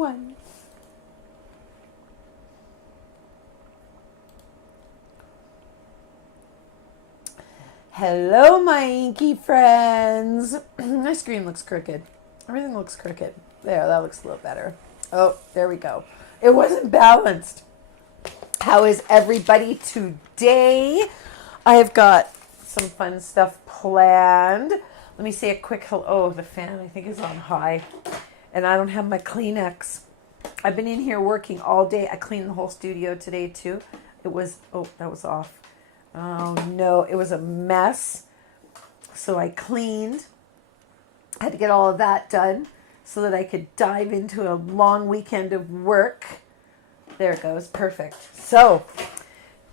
one. Hello, my Inkie friends. My screen looks crooked. Everything looks crooked. There, that looks a little better. Oh, there we go. It wasn't balanced. How is everybody today? I've got some fun stuff planned. Let me say a quick hello. Oh, the fan I think is on high. And I don't have my Kleenex. I've been in here working all day. I cleaned the whole studio today too. It was, oh, that was off. Oh no, it was a mess. So I cleaned. I had to get all of that done so that I could dive into a long weekend of work. There it goes. Perfect. So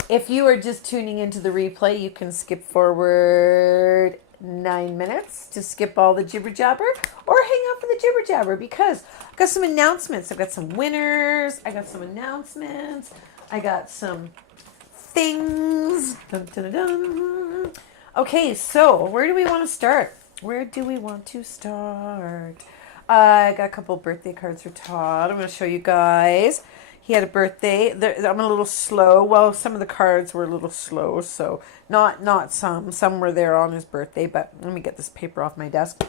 if you are just tuning into the replay, you can skip forward 9 minutes to skip all the jibber jabber, or hang out for the jibber jabber because I've got some announcements. I've got some winners. I got some announcements. I got some things. Dun, dun, dun, dun. Okay, so where do we want to start? Where do we want to start? I got a couple of birthday cards for Todd. I'm going to show you guys. He had a birthday. I'm a little slow. Well, some of the cards were a little slow, so not some. Some were there on his birthday, but let me get this paper off my desk.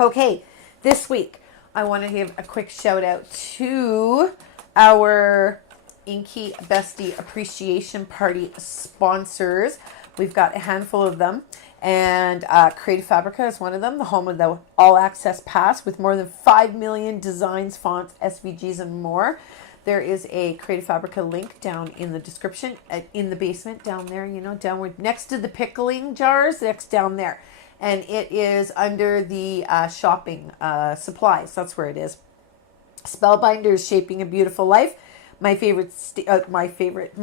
Okay, this week I want to give a quick shout out to our Inkie Bestie Appreciation Party sponsors. We've got a handful of them, and Creative Fabrica is one of them, the home of the All Access Pass with more than 5 million designs, fonts, SVGs, and more. There is a Creative Fabrica link down in the description, in the basement down there, you know, downward next to the pickling jars, next down there. And it is under the shopping supplies. That's where it is. Spellbinders, Shaping a Beautiful Life. My favorite stamps, my favorite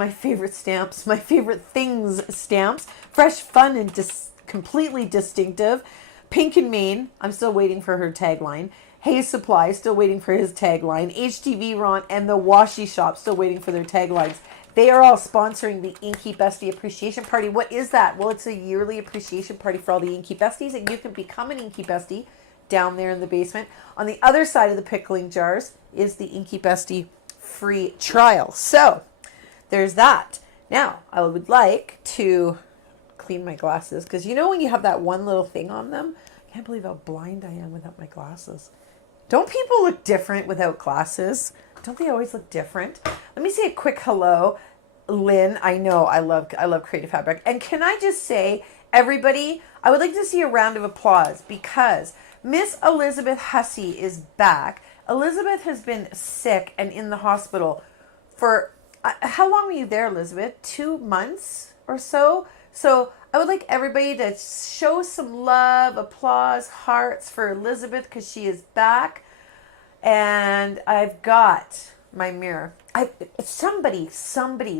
things stamps. Fresh, fun, and completely distinctive. Pink and Main, I'm still waiting for her tagline. Hayes Supply, still waiting for his tagline. HTV Ron and the Washi Shop, still waiting for their taglines. They are all sponsoring the Inkie Bestie Appreciation Party. What is that? Well, it's a yearly appreciation party for all the Inkie Besties, and you can become an Inkie Bestie down there in the basement. On the other side of the pickling jars is the Inkie Bestie free trial. So there's that. Now, I would like to clean my glasses, because you know when you have that one little thing on them? I can't believe how blind I am without my glasses. Don't people look different without glasses? Don't they always look different? Let me say a quick hello. Lynn, I know I love Creative Fabric. And can I just say, everybody, I would like to see a round of applause because Miss Elizabeth Hussey is back. Elizabeth has been sick and in the hospital for, how long were you there, Elizabeth? 2 months or so? So I would like everybody to show some love, applause, hearts for Elizabeth because she is back. And I've got my mirror. Somebody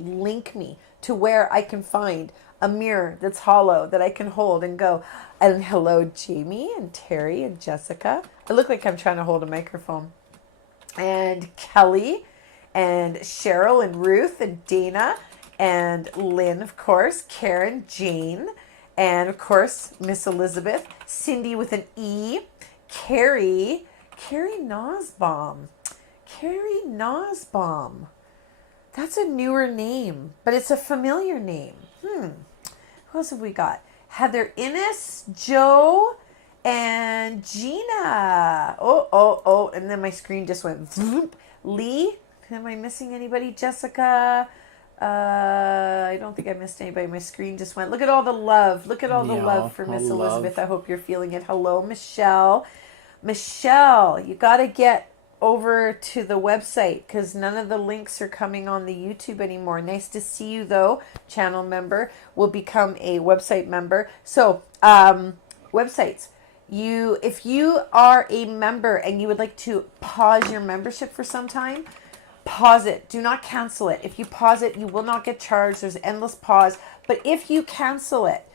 link me to where I can find a mirror that's hollow that I can hold and go. And hello, Jamie and Terry and Jessica. I look like I'm trying to hold a microphone. And Kelly and Cheryl and Ruth and Dana and Lynn, of course, Karen, Jane, and of course, Miss Elizabeth, Cindy with an E, Carrie Nosbaum. Carrie Nosbaum. That's a newer name, but it's a familiar name. Who else have we got? Heather Innes, Joe, and Gina. Oh, and then my screen just went zoop. Lee, am I missing anybody? Jessica. I don't think I missed anybody. My screen just went. Look at all the love. Look at all the love for Miss Elizabeth. I hope you're feeling it. Hello, Michelle. Michelle, you got to get over to the website because none of the links are coming on the YouTube anymore. Nice to see you, though. Channel member will become a website member. So, websites. If you are a member and you would like to pause your membership for some time, pause it. Do not cancel it. If you pause it, you will not get charged. There's endless pause. But if you cancel it,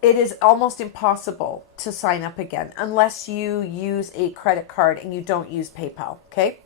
it is almost impossible to sign up again unless you use a credit card and you don't use PayPal. Okay?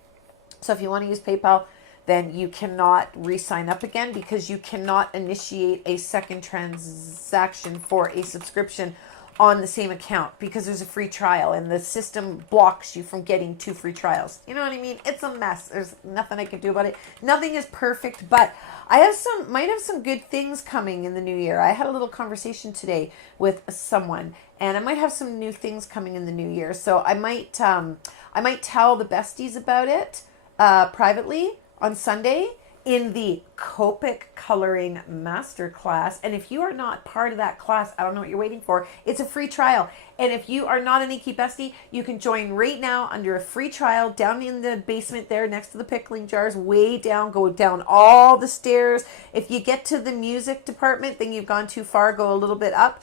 So if you want to use PayPal, then you cannot re-sign up again because you cannot initiate a second transaction for a subscription on the same account because there's a free trial and the system blocks you from getting 2 free trials. You know what I mean? It's a mess. There's nothing I can do about it. Nothing is perfect, but I might have some good things coming in the new year. I had a little conversation today with someone, and I might have some new things coming in the new year. So I might tell the besties about it privately on Sunday in the Copic Coloring Masterclass. And if you are not part of that class, I don't know what you're waiting for. It's a free trial. And if you are not an Inkie bestie, you can join right now under a free trial down in the basement there next to the pickling jars, way down, go down all the stairs. If you get to the music department, then you've gone too far, go a little bit up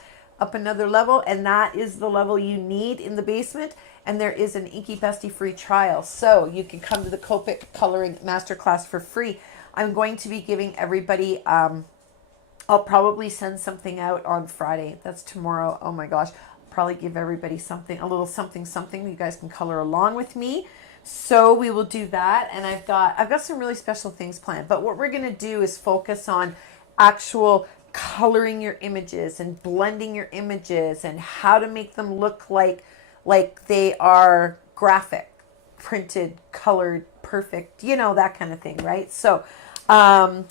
another level, and that is the level you need in the basement. And there is an Inkie Bestie free trial. So you can come to the Copic Coloring Masterclass for free. I'm going to be giving everybody, I'll probably send something out on Friday. That's tomorrow. Oh my gosh. I'll probably give everybody something, a little something. You guys can color along with me. So we will do that. And I've got some really special things planned. But what we're going to do is focus on actual coloring your images and blending your images and how to make them look like they are graphic, printed, colored, perfect, you know, that kind of thing, right? So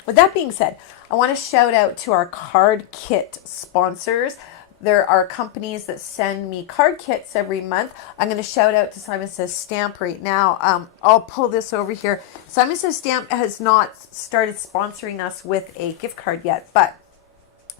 with that being said, I want to shout out to our card kit sponsors. There are companies that send me card kits every month. I'm going to shout out to Simon Says Stamp right now. I'll pull this over here. Simon Says Stamp has not started sponsoring us with a gift card yet, but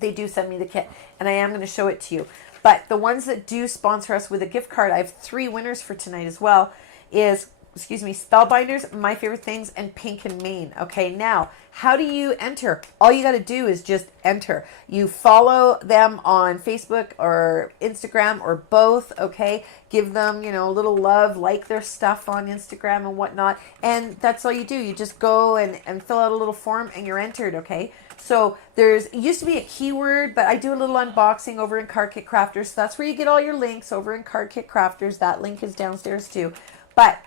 they do send me the kit, and I am going to show it to you. But the ones that do sponsor us with a gift card, I have 3 winners for tonight as well, is Spellbinders, My Favorite Things, and Pink and Main. Okay, now, how do you enter? All you got to do is just enter. You follow them on Facebook or Instagram or both, okay? Give them, a little love, like their stuff on Instagram and whatnot. And that's all you do. You just go and fill out a little form and you're entered, okay? So it used to be a keyword, but I do a little unboxing over in Card Kit Krafters. So that's where you get all your links, over in Card Kit Krafters. That link is downstairs too. But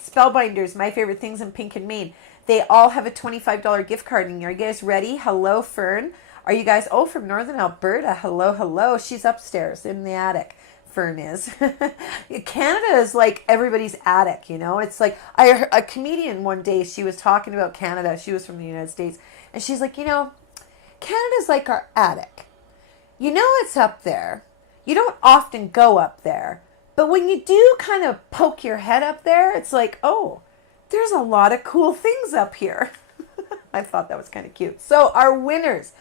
Spellbinders, My Favorite Things, and Pink and Main, they all have a $25 gift card in here. Are you guys ready? Hello, Fern. Are you guys, from Northern Alberta? Hello. She's upstairs in the attic. Fern is. Canada is like everybody's attic, It's like, I heard a comedian one day, she was talking about Canada. She was from the United States. And she's like, Canada's like our attic. It's up there. You don't often go up there. But when you do kind of poke your head up there, it's like, oh, there's a lot of cool things up here. I thought that was kind of cute. So our winners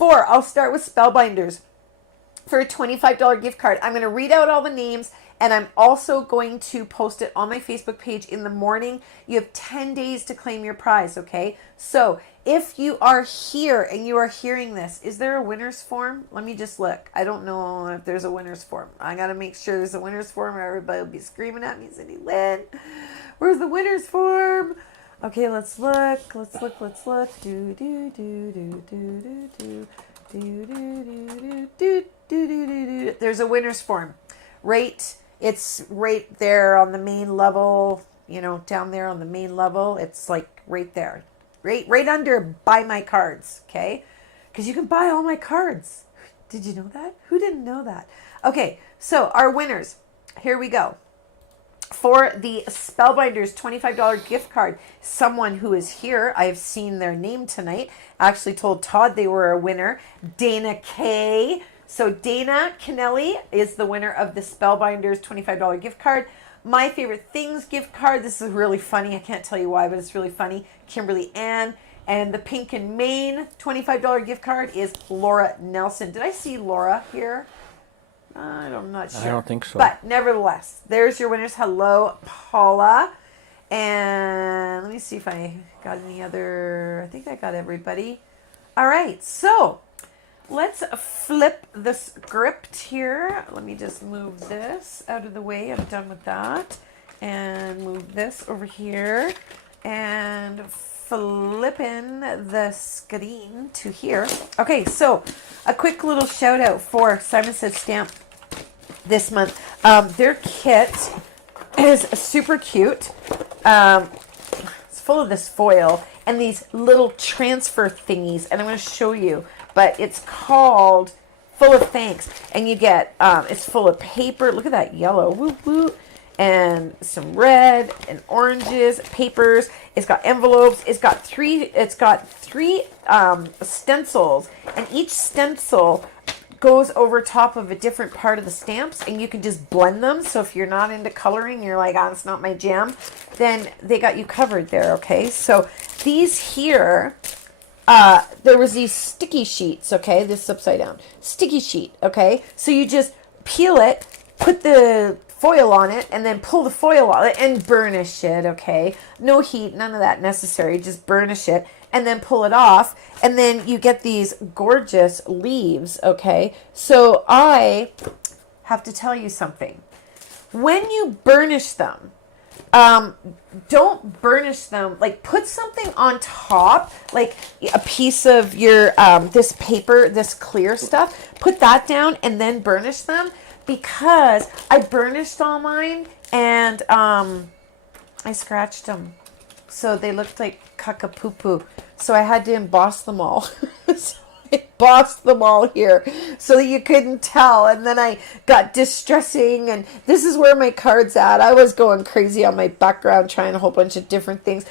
I'll start with Spellbinders. For a $25 gift card, I'm going to read out all the names, and I'm also going to post it on my Facebook page in the morning. You have 10 days to claim your prize, okay? So if you are here and you are hearing this, is there a winner's form? Let me just look. I don't know if there's a winner's form. I got to make sure there's a winner's form or everybody will be screaming at me, Cindy Lynn. Where's the winner's form? Okay, let's look. Do, do, do, do, do, do, do, do, do, do. There's a winner's form. It's right there on the main level, down there on the main level. It's like right there. Right under buy my cards, okay? Because you can buy all my cards. Did you know that? Who didn't know that? Okay, so our winners. Here we go. For the Spellbinders $25 gift card, someone who is here, I have seen their name tonight, actually told Todd they were a winner, Dana K. So Dana Kennelly is the winner of the Spellbinders $25 gift card. My Favorite Things gift card, this is really funny, I can't tell you why, but it's really funny, Kimberly Ann. And the Pink and Main $25 gift card is Laura Nelson. Did I see Laura here? I'm not sure. I don't think so. But nevertheless, there's your winners. Hello, Paula. And let me see if I got any other. I think I got everybody. All right, so let's flip the script here. Let me just move this out of the way. I'm done with that. And move this over here. And flip in the screen to here. Okay, so a quick little shout out for Simon Says Stamp this month. Their kit is super cute. It's full of this foil and these little transfer thingies, and I'm going to show you. But it's called full of thanks. And you get, it's full of paper. Look at that yellow, woo woo. And some red and oranges, papers. It's got envelopes. It's got three stencils, and each stencil goes over top of a different part of the stamps, and you can just blend them. So if you're not into coloring, you're like, oh, it's not my jam, then they got you covered there. Okay, so these here, there was these sticky sheets. Okay, this is upside down, sticky sheet. Okay, so you just peel it, put the foil on it, and then pull the foil on it and burnish it. Okay, no heat, none of that necessary, just burnish it and then pull it off, and then you get these gorgeous leaves. Okay, so I have to tell you something. When you burnish them, don't burnish them, like put something on top, like a piece of your this paper, this clear stuff, put that down and then burnish them, because I burnished all mine and I scratched them, so they looked like caca-poo-poo. So I had to emboss them all. So I embossed them all here so that you couldn't tell. And then I got distressing, and this is where my card's at. I was going crazy on my background trying a whole bunch of different things.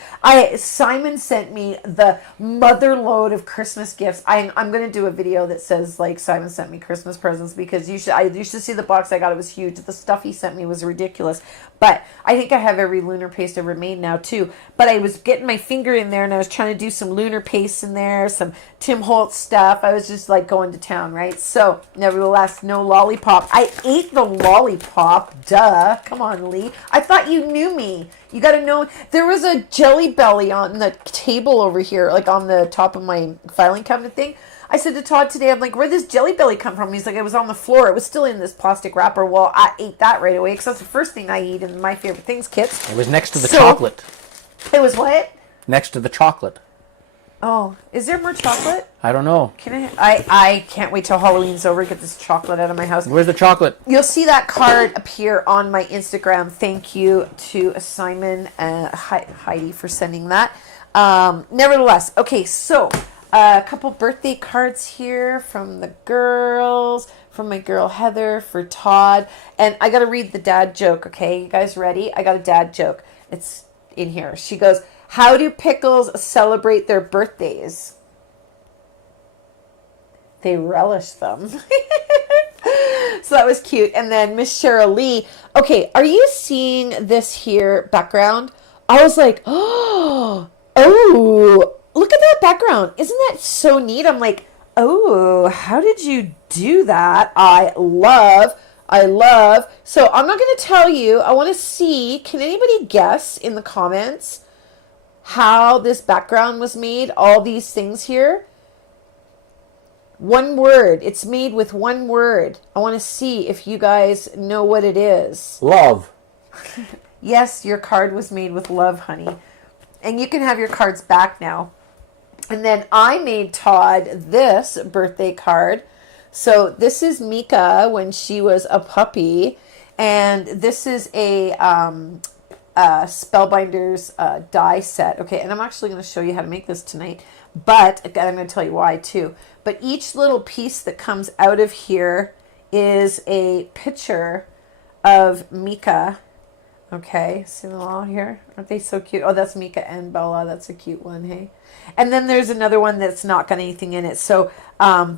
Simon sent me the mother load of Christmas gifts. I'm going to do a video that says, like, Simon sent me Christmas presents, because you should see the box I got. It was huge. The stuff he sent me was ridiculous. But I think I have every lunar paste ever made now too. But I was getting my finger in there, and I was trying to do some lunar paste in there, some Tim Holtz stuff. I was just like going to town, right? So nevertheless, no lollipop. I ate the lollipop. Duh. Come on, Lee. I thought you knew me. You got to know. There was a Jelly Belly on the table over here, like on the top of my filing cabinet thing. I said to Todd today, I'm like, where'd this Jelly Belly come from? He's like, it was on the floor. It was still in this plastic wrapper. Well, I ate that right away, because that's the first thing I eat in my favorite things kits. It was next to the chocolate. It was what? Next to the chocolate. Oh, is there more chocolate? I don't know. I can't wait till Halloween's over to get this chocolate out of my house. Where's the chocolate? You'll see that card appear on my Instagram. Thank you to Simon and Heidi for sending that. Nevertheless, okay, so a couple birthday cards here from the girls, from my girl Heather, for Todd. And I got to read the dad joke, okay? You guys ready? I got a dad joke. It's in here. She goes, how do pickles celebrate their birthdays? They relish them. So that was cute. And then Miss Cheryl Lee. Okay, are you seeing this here background? I was like, oh, look at that background. Isn't that so neat? I'm like, oh, how did you do that? I love. So I'm not going to tell you. I want to see. Can anybody guess in the comments how this background was made? All these things here. One word. It's made with one word. I want to see if you guys know what it is. Love. Yes, your card was made with love, honey. And you can have your cards back now. And then I made Todd this birthday card. So this is Mika when she was a puppy. And this is a Spellbinders die set. Okay, and I'm actually going to show you how to make this tonight. But again, I'm going to tell you why too. But each little piece that comes out of here is a picture of Mika. Okay, see them all here? Aren't they so cute? Oh, that's Mika and Bella. That's a cute one, hey? And then there's another one that's not got anything in it. So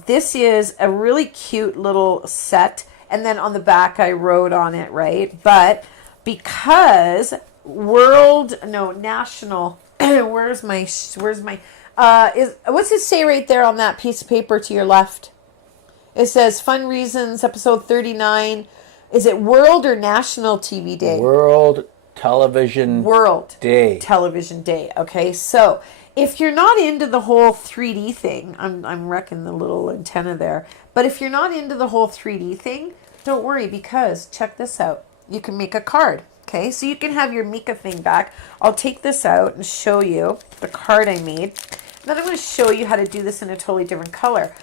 this is a really cute little set. And then on the back, I wrote on it, right? But because national, where's my, what's it say right there on that piece of paper to your left? It says Fun Reasons, episode 39. Is it World or National TV Day? World Television Day. Okay, so if you're not into the whole 3D thing, I'm wrecking the little antenna there. But if you're not into the whole 3D thing, don't worry, because check this out. You can make a card. Okay, so you can have your Mika thing back. I'll take this out and show you the card I made. Then I'm going to show you how to do this in a totally different color.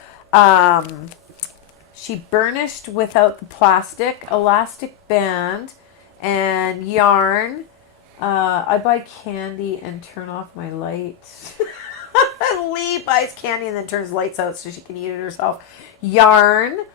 She burnished without the plastic, elastic band, and yarn. I buy candy and turn off my lights. Lee buys candy and then turns lights out so she can eat it herself. Yarn.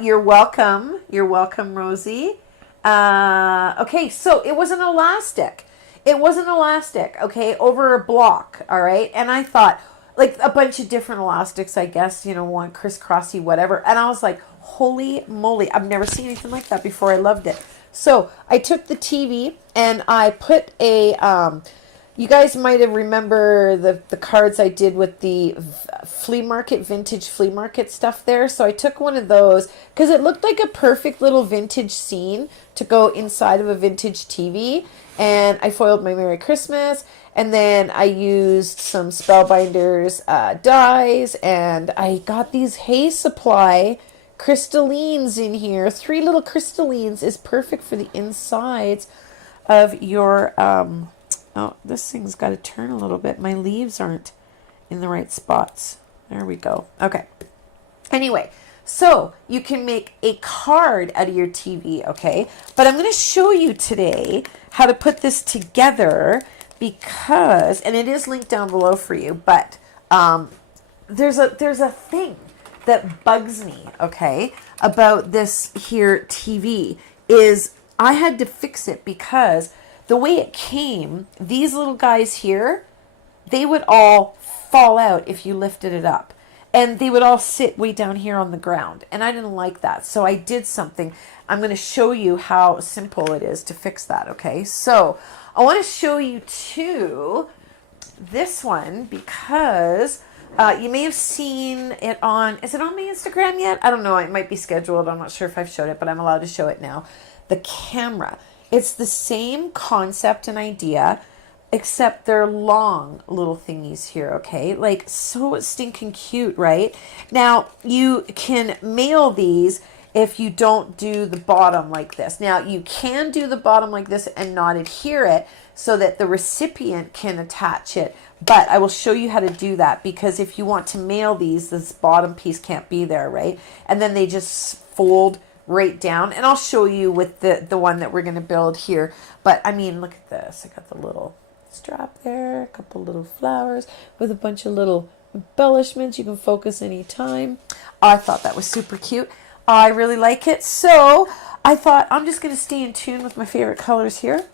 You're welcome. You're welcome, Rosie. Okay, so it was an elastic. It was an elastic, okay, over a block, all right? And I thought, like, a bunch of different elastics, I guess, you know, one crisscrossy, whatever. And I was like, holy moly, I've never seen anything like that before. I loved it. So I took the TV and I put a, you guys might have remember the cards I did with the flea market, vintage flea market stuff there. So I took one of those because it looked like a perfect little vintage scene to go inside of a vintage TV. And I foiled my Merry Christmas. And then I used some Spellbinders dies. And I got these Hay Supply crystallines in here. 3 little crystallines is perfect for the insides of your... oh, this thing's got to turn a little bit. My leaves aren't in the right spots. There we go. Okay. Anyway, so you can make a card out of your TV, okay? But I'm going to show you today how to put this together because, and it is linked down below for you, but there's a thing that bugs me, okay, about this here TV is I had to fix it because the way it came, these little guys here, they would all fall out if you lifted it up. And they would all sit way down here on the ground. And I didn't like that. So I did something. I'm going to show you how simple it is to fix that, okay? So I want to show you too this one because you may have seen it on, is it on my Instagram yet? I don't know. It might be scheduled. I'm not sure if I've showed it, but I'm allowed to show it now. The camera. It's the same concept and idea, except they're long little thingies here, okay? Like, so stinking cute, right? Now, you can mail these if you don't do the bottom like this. Now, you can do the bottom like this and not adhere it so that the recipient can attach it. But I will show you how to do that because if you want to mail these, this bottom piece can't be there, right? And then they just fold right down. And I'll show you with the one that we're going to build here. But, I mean, look at this. I got the little strap there, a couple little flowers with a bunch of little embellishments. You can focus anytime. I thought that was super cute. I really like it. So I thought I'm just going to stay in tune with my favorite colors here.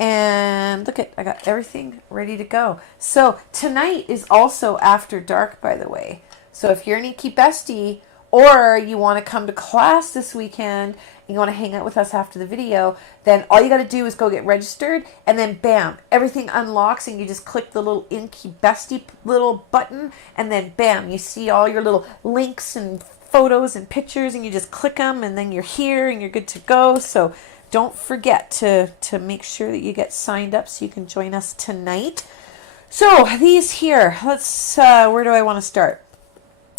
And look at, I got everything ready to go. So tonight is also after dark, by the way. So if you're an Inkie bestie or you want to come to class this weekend, you want to hang out with us after the video, then all you got to do is go get registered and then bam, everything unlocks and you just click the little Inkie bestie little button and then bam, you see all your little links and photos and pictures and you just click them and then you're here and you're good to go. So don't forget to make sure that you get signed up so you can join us tonight. So these here, let's, where do I want to start?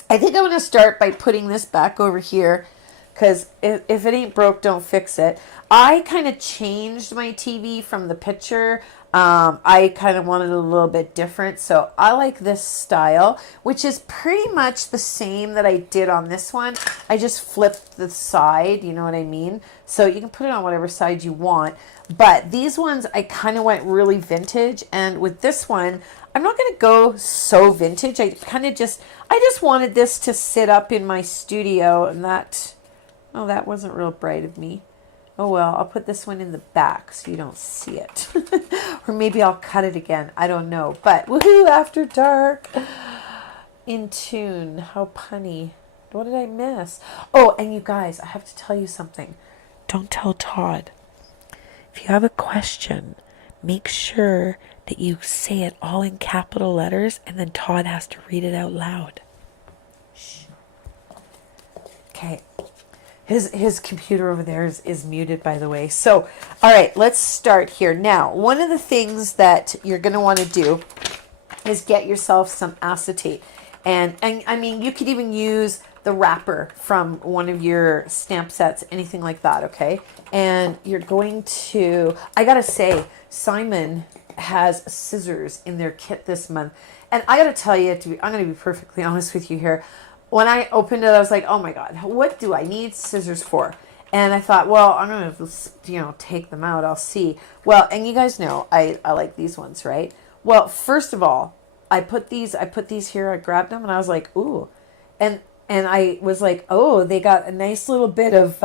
I think I'm going to start by putting this back over here because if it ain't broke, don't fix it. I kind of changed my TV from the picture. I kind of wanted it a little bit different. So I like this style, which is pretty much the same that I did on this one. I just flipped the side, you know what I mean? So you can put it on whatever side you want. But these ones, I kind of went really vintage. And with this one, I'm not going to go so vintage. I just wanted this to sit up in my studio and that, oh, that wasn't real bright of me. Oh, well, I'll put this one in the back so you don't see it. Or maybe I'll cut it again. I don't know. But woohoo, after dark. In tune. How punny. What did I miss? Oh, and you guys, I have to tell you something. Don't tell Todd. If you have a question, make sure that you say it all in capital letters and then Todd has to read it out loud. Shh. Okay. His computer over there is muted, by the way. So, all right, let's start here. Now, one of the things that you're going to want to do is get yourself some acetate. And I mean, you could even use the wrapper from one of your stamp sets, anything like that, okay? And you're going to, I got to say, Simon has scissors in their kit this month. And I got to tell you, I'm going to be perfectly honest with you here. When I opened it, I was like, oh my God, what do I need scissors for? And I thought, well, I'm going to, take them out. I'll see. Well, and you guys know, I like these ones, right? Well, first of all, I put these here. I grabbed them and I was like, ooh, and I was like, oh, they got a nice little bit of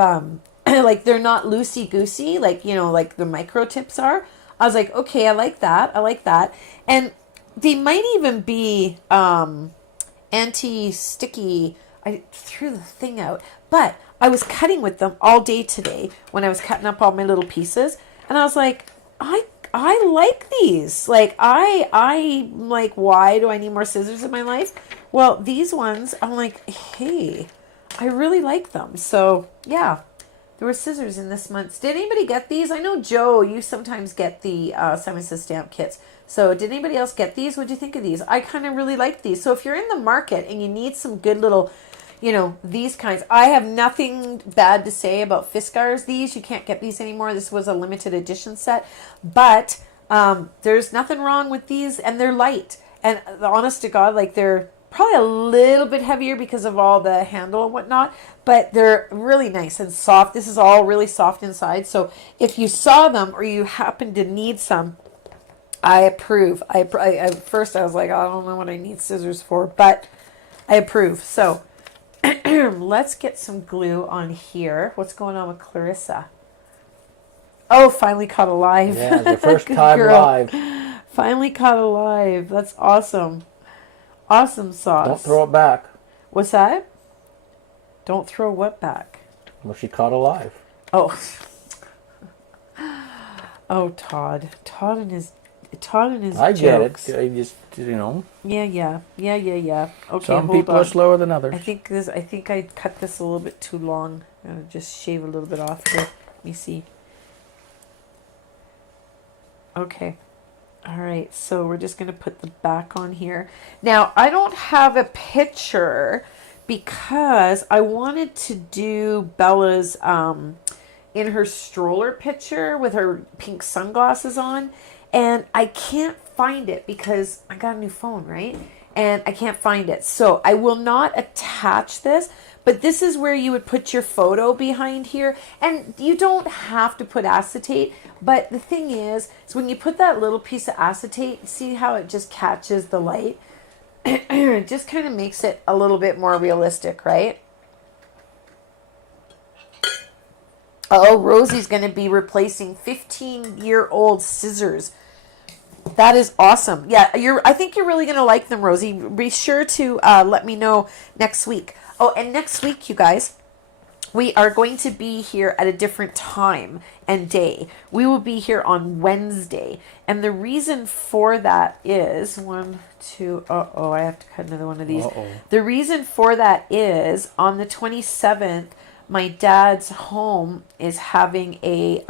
like they're not loosey goosey like like the micro tips are. I was like, okay, I like that. I like that, and they might even be anti-sticky. I threw the thing out, but I was cutting with them all day today when I was cutting up all my little pieces, and I was like, I like these. Like I'm like, why do I need more scissors in my life? Well, these ones, I'm like, hey, I really like them. So yeah, there were scissors in this month. Did anybody get these? I know Joe, you sometimes get the Simon Says stamp kits. So did anybody else get these? What do you think of these? I kind of really like these. So if you're in the market and you need some good little, these kinds. I have nothing bad to say about Fiskars. These, you can't get these anymore. This was a limited edition set. But there's nothing wrong with these. And they're light. And honest to God, like they're probably a little bit heavier because of all the handle and whatnot. But they're really nice and soft. This is all really soft inside. So if you saw them or you happen to need some, I approve. At first I was like, I don't know what I need scissors for. But I approve. So let's get some glue on here. What's going on with Clarissa? Oh, finally caught alive. Yeah, the first time girl. live. Finally caught alive. That's awesome. Awesome sauce. Don't throw it back. What's that? Don't throw what back? Well, she caught alive. Oh. Oh, Todd. Todd and his I jokes. get it. I just, Yeah. Okay, some hold people on. are slower than others. I think I cut this a little bit too long. I'm gonna just shave a little bit off here. Let me see. Okay. All right, so we're just gonna put the back on here. Now, I don't have a picture because I wanted to do Bella's in her stroller picture with her pink sunglasses on, and I can't find it because I got a new phone, right? And I can't find it. So I will not attach this, but this is where you would put your photo behind here. And you don't have to put acetate, but the thing is when you put that little piece of acetate, see how it just catches the light? It just kind of makes it a little bit more realistic, right? Oh, Rosie's going to be replacing 15-year-old scissors. That is awesome. Yeah, I think you're really going to like them, Rosie. Be sure to let me know next week. Oh, and next week, you guys, we are going to be here at a different time and day. We will be here on Wednesday. And the reason for that is, I have to cut another one of these. The reason for that is on the 27th, my dad's home is having a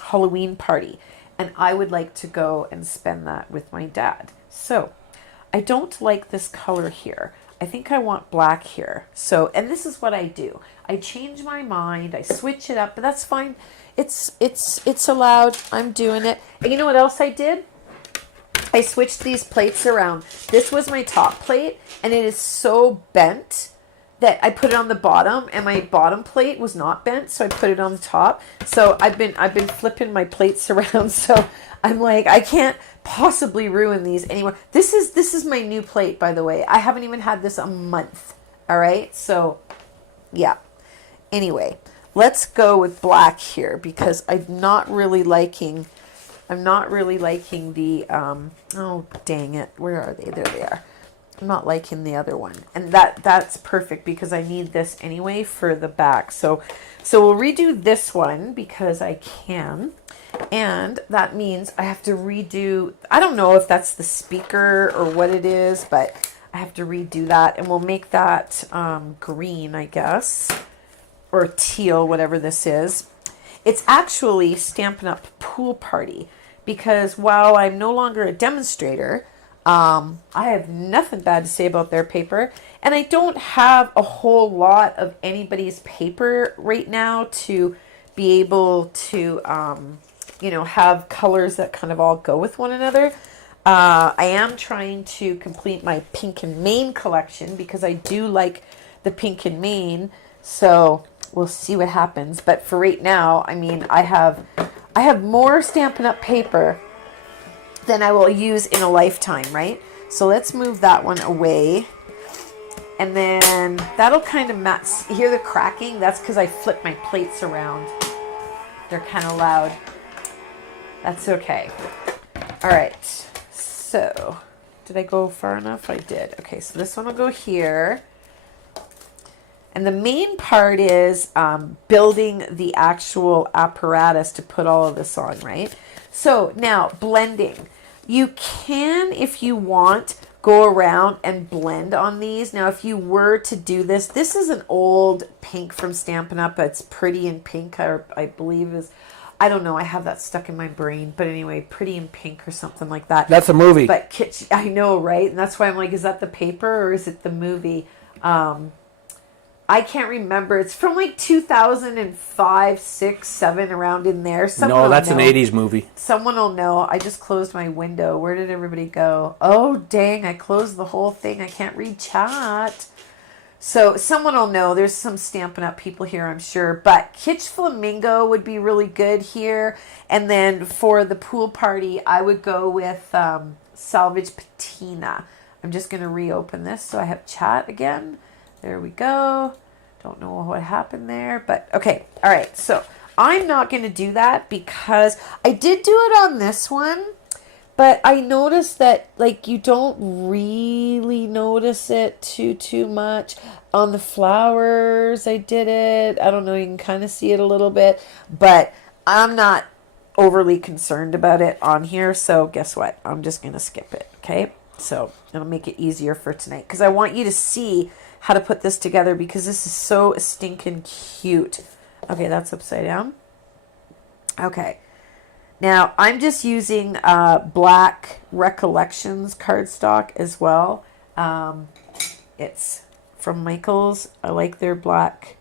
Halloween party. And I would like to go and spend that with my dad. So I don't like this color here. I think I want black here. So, and this is what I do. I change my mind. I switch it up, but that's fine. It's allowed. I'm doing it. And you know what else I did? I switched these plates around. This was my top plate, and it is so bent that I put it on the bottom, and my bottom plate was not bent, so I put it on the top. So I've been flipping my plates around, so I'm like, I can't possibly ruin these anymore. This is my new plate, by the way. I haven't even had this a month. All right, so yeah. Anyway, let's go with black here because I'm not really liking the oh dang it, where are they? There they are. I'm not liking the other one, and that's perfect because I need this anyway for the back. So we'll redo this one because I can, and that means I have to redo. I don't know if that's the speaker or what it is, but I have to redo that, and we'll make that green, I guess, or teal, whatever this is. It's actually Stampin' Up! Pool Party because while I'm no longer a demonstrator, I have nothing bad to say about their paper, and I don't have a whole lot of anybody's paper right now to be able to, have colors that kind of all go with one another. I am trying to complete my pink and Maine collection because I do like the pink and Maine, so we'll see what happens. But for right now, I mean, I have more Stampin' Up! Paper than I will use in a lifetime, right? So let's move that one away. And then that'll kind of match. Hear the cracking? That's because I flipped my plates around. They're kind of loud. That's okay. All right. So did I go far enough? I did. Okay, so this one will go here. And the main part is building the actual apparatus to put all of this on, right? So now blending. You can, if you want, go around and blend on these. Now, if you were to do this, this is an old pink from Stampin' Up. It's Pretty in Pink, I believe is, I don't know. I have that stuck in my brain. But anyway, Pretty in Pink or something like that. That's a movie. But kitsch, I know, right? And that's why I'm like, is that the paper or is it the movie? I can't remember. It's from like 2005, 6, 7, around in there. No, that's an 80s movie. Someone will know. I just closed my window. Where did everybody go? Oh, dang. I closed the whole thing. I can't read chat. So someone will know. There's some Stampin' Up people here, I'm sure. But Kitsch Flamingo would be really good here. And then for the pool party, I would go with Salvage Patina. I'm just going to reopen this so I have chat again. There we go. Don't know what happened there, but okay. All right. So I'm not going to do that because I did do it on this one, but I noticed that like you don't really notice it too much on the flowers. I did it. I don't know. You can kind of see it a little bit, but I'm not overly concerned about it on here. So guess what? I'm just going to skip it. Okay. So it'll make it easier for tonight because I want you to see how to put this together because this is so stinking cute. Okay, that's upside down. Okay. Now, I'm just using black Recollections cardstock as well. It's from Michaels. I like their black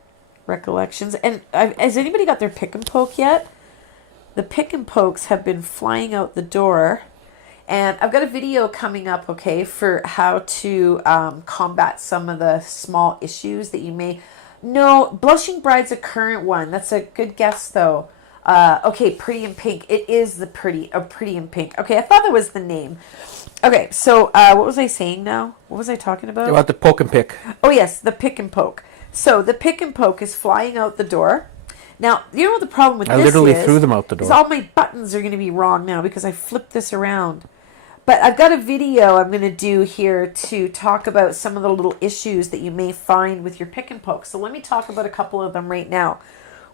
Recollections. And has anybody got their pick and poke yet? The pick and pokes have been flying out the door. And I've got a video coming up, okay, for how to combat some of the small issues that you may... No, Blushing Bride's a current one. That's a good guess, though. Okay, Pretty in Pink. It is the Pretty in Pink. Okay, I thought that was the name. Okay, so what was I saying now? What was I talking about? About the poke and pick. Oh, yes, the pick and poke. So the pick and poke is flying out the door. Now, you know what the problem with this is? I literally threw them out the door. Is all my buttons are going to be wrong now because I flipped this around. But I've got a video I'm going to do here to talk about some of the little issues that you may find with your pick and poke. So let me talk about a couple of them right now.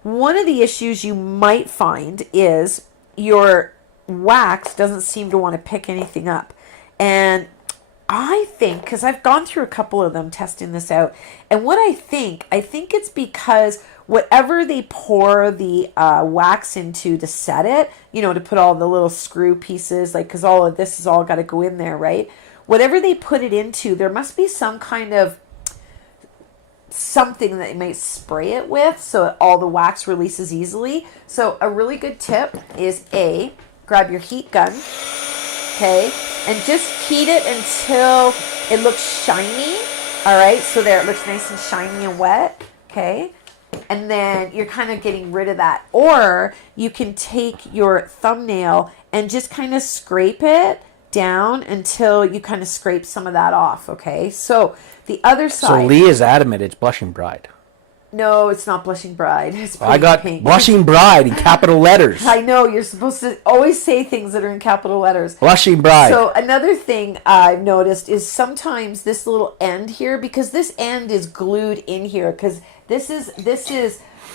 One of the issues you might find is your wax doesn't seem to want to pick anything up. And I think, because I've gone through a couple of them testing this out, and what I think it's because whatever they pour the wax into to set it, you know, to put all the little screw pieces, like, because all of this has all got to go in there, right? Whatever they put it into, there must be some kind of something that they might spray it with so all the wax releases easily. So a really good tip is grab your heat gun, okay, and just heat it until it looks shiny. All right, so there, it looks nice and shiny and wet, okay? And then you're kind of getting rid of that. Or you can take your thumbnail and just kind of scrape it down until you kind of scrape some of that off, okay? So the other side... So Lee is adamant it's Blushing Bride. No, it's not Blushing Bride. It's I got Pink. Blushing Bride in capital letters. I know, you're supposed to always say things that are in capital letters. Blushing Bride. So another thing I've noticed is sometimes this little end here, because this end is glued in here, because this is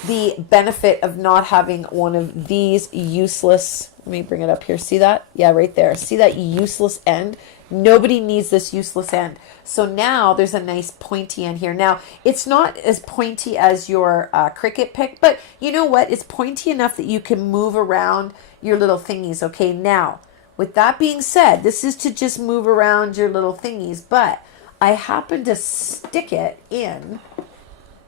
the benefit of not having one of these useless... Let me bring it up here. See that? Yeah, right there. See that useless end? Nobody needs this useless end. So now there's a nice pointy end here. Now, it's not as pointy as your Cricut pick, but you know what? It's pointy enough that you can move around your little thingies. Okay, now, with that being said, this is to just move around your little thingies, but I happen to stick it in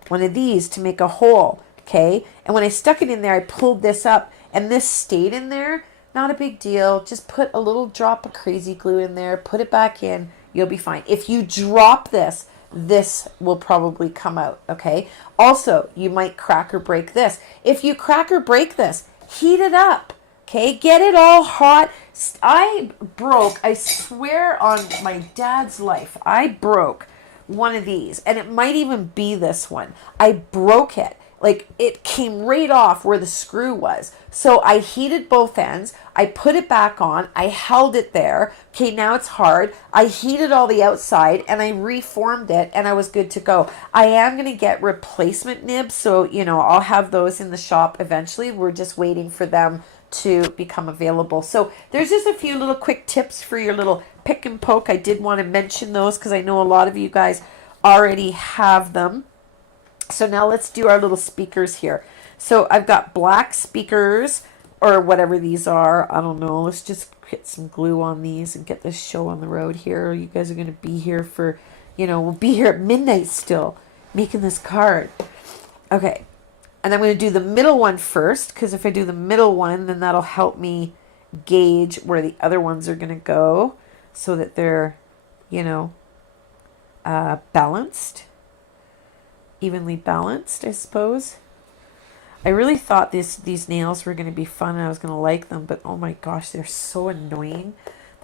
one of these to make a hole, okay? And when I stuck it in there, I pulled this up, and this stayed in there. Not a big deal. Just put a little drop of crazy glue in there, put it back in, you'll be fine. If you drop this, this will probably come out, okay? Also, you might crack or break this. If you crack or break this, heat it up, Okay, get it all hot. I swear on my dad's life, I broke one of these, and it might even be this one. I broke it. Like, it came right off where the screw was. So I heated both ends. I put it back on. I held it there. Okay, now it's hard. I heated all the outside, and I reformed it, and I was good to go. I am going to get replacement nibs, so, you know, I'll have those in the shop eventually. We're just waiting for them to become available. So there's just a few little quick tips for your little pick and poke. I did want to mention those because I know a lot of you guys already have them. So now let's do our little speakers here. So I've got black speakers, or whatever these are. I don't know. Let's just get some glue on these and get this show on the road here. You guys are going to be here for, you know, we'll be here at midnight still making this card. Okay. And I'm going to do the middle one first, because if I do the middle one, then that'll help me gauge where the other ones are going to go so that they're, you know, balanced. Evenly balanced, I suppose. I really thought these nails were going to be fun and I was going to like them, but oh my gosh, they're so annoying.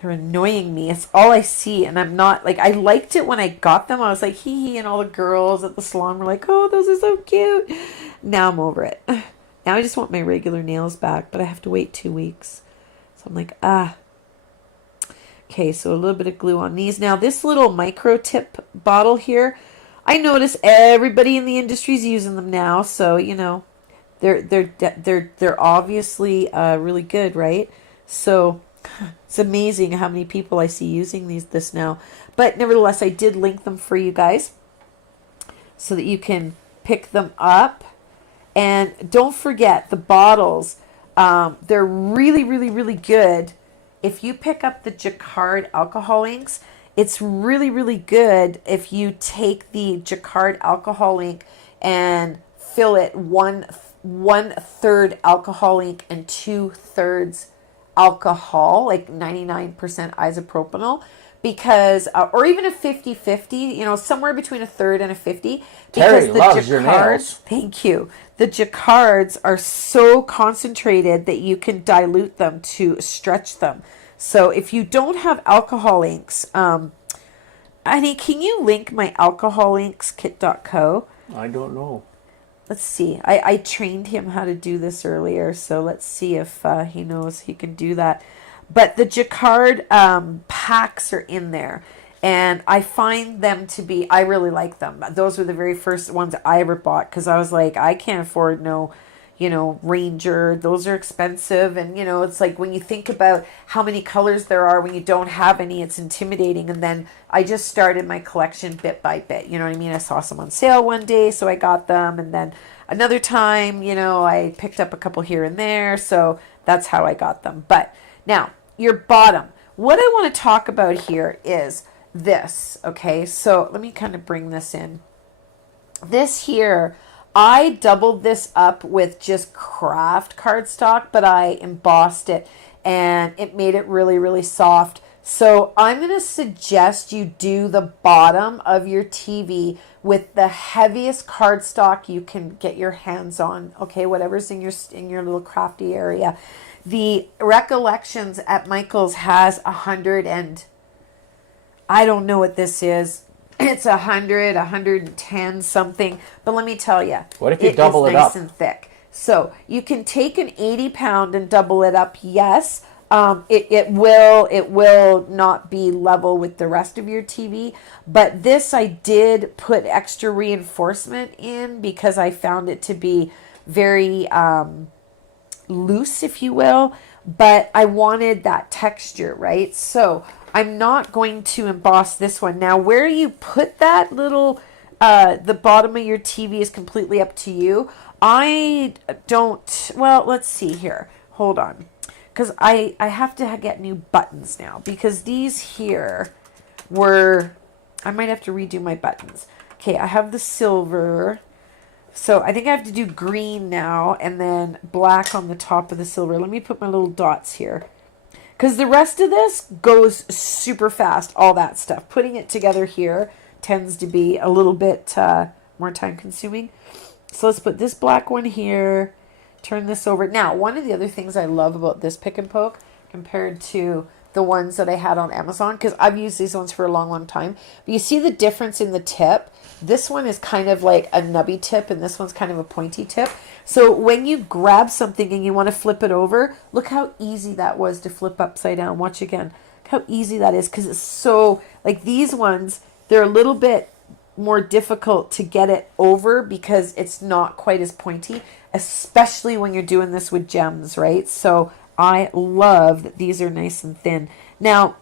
They're annoying me. It's all I see, and I'm not, like, I liked it when I got them. I was like, hee hee, and all the girls at the salon were like, oh, those are so cute. Now I'm over it. Now I just want my regular nails back, but I have to wait 2 weeks. So I'm like, Okay, so a little bit of glue on these. Now this little micro tip bottle here, I notice everybody in the industry is using them now, so you know they're obviously really good, right? So it's amazing how many people I see using this now. But nevertheless, I did link them for you guys so that you can pick them up. And don't forget the bottles. They're really, really, really good. If you pick up the Jacquard alcohol inks, it's really, really good if you take the Jacquard alcohol ink and fill it one third alcohol ink and 2/3 alcohol, like 99% isopropyl, because, or even a 50-50, you know, somewhere between a third and a 50. Terry Because loves your nails. Thank you. The Jacquards are so concentrated that you can dilute them to stretch them. So if you don't have alcohol inks, Annie, can you link my alcohol inks kit.co? I don't know. Let's see. I trained him how to do this earlier, so let's see if he knows he can do that. But the Jacquard packs are in there, and I find them to be, I really like them. Those were the very first ones I ever bought, because I was like, I can't afford no, you know, Ranger. Those are expensive, and you know, it's like when you think about how many colors there are when you don't have any, it's intimidating. And then I just started my collection bit by bit, you know what I mean? I saw some on sale one day, so I got them, and then another time, you know, I picked up a couple here and there, so that's how I got them. But now, your bottom. What I want to talk about here is this, okay? So let me kind of bring this in. This here, I doubled this up with just craft cardstock, but I embossed it and it made it really, really soft. So I'm going to suggest you do the bottom of your TV with the heaviest cardstock you can get your hands on. Okay, whatever's in your little crafty area. The Recollections at Michael's has 100 and I don't know what this is. It's 100, 110 something. But let me tell you, what if you double it up? Nice and thick. So you can take an 80 pound and double it up. Yes, it will not be level with the rest of your TV. But this I did put extra reinforcement in because I found it to be very loose, if you will, but I wanted that texture, right? So I'm not going to emboss this one. Now, where you put that little, the bottom of your TV is completely up to you. I don't, well, let's see here. Hold on. Because I have to get new buttons now, because these here were, I might have to redo my buttons. Okay, I have the silver. So I think I have to do green now and then black on the top of the silver. Let me put my little dots here. Because the rest of this goes super fast, all that stuff. Putting it together here tends to be a little bit more time consuming. So let's put this black one here. turn this over. Now, one of the other things I love about this pick and poke compared to the ones that I had on Amazon, because I've used these ones for a long, long time, but you see the difference in the tip. This one is kind of like a nubby tip, and this one's kind of a pointy tip. So when you grab something and you want to flip it over, look how easy that was to flip upside down. Watch again. Look how easy that is, because it's so, like these ones, they're a little bit more difficult to get it over because it's not quite as pointy, especially when you're doing this with gems, right? So I love that these are nice and thin. Now,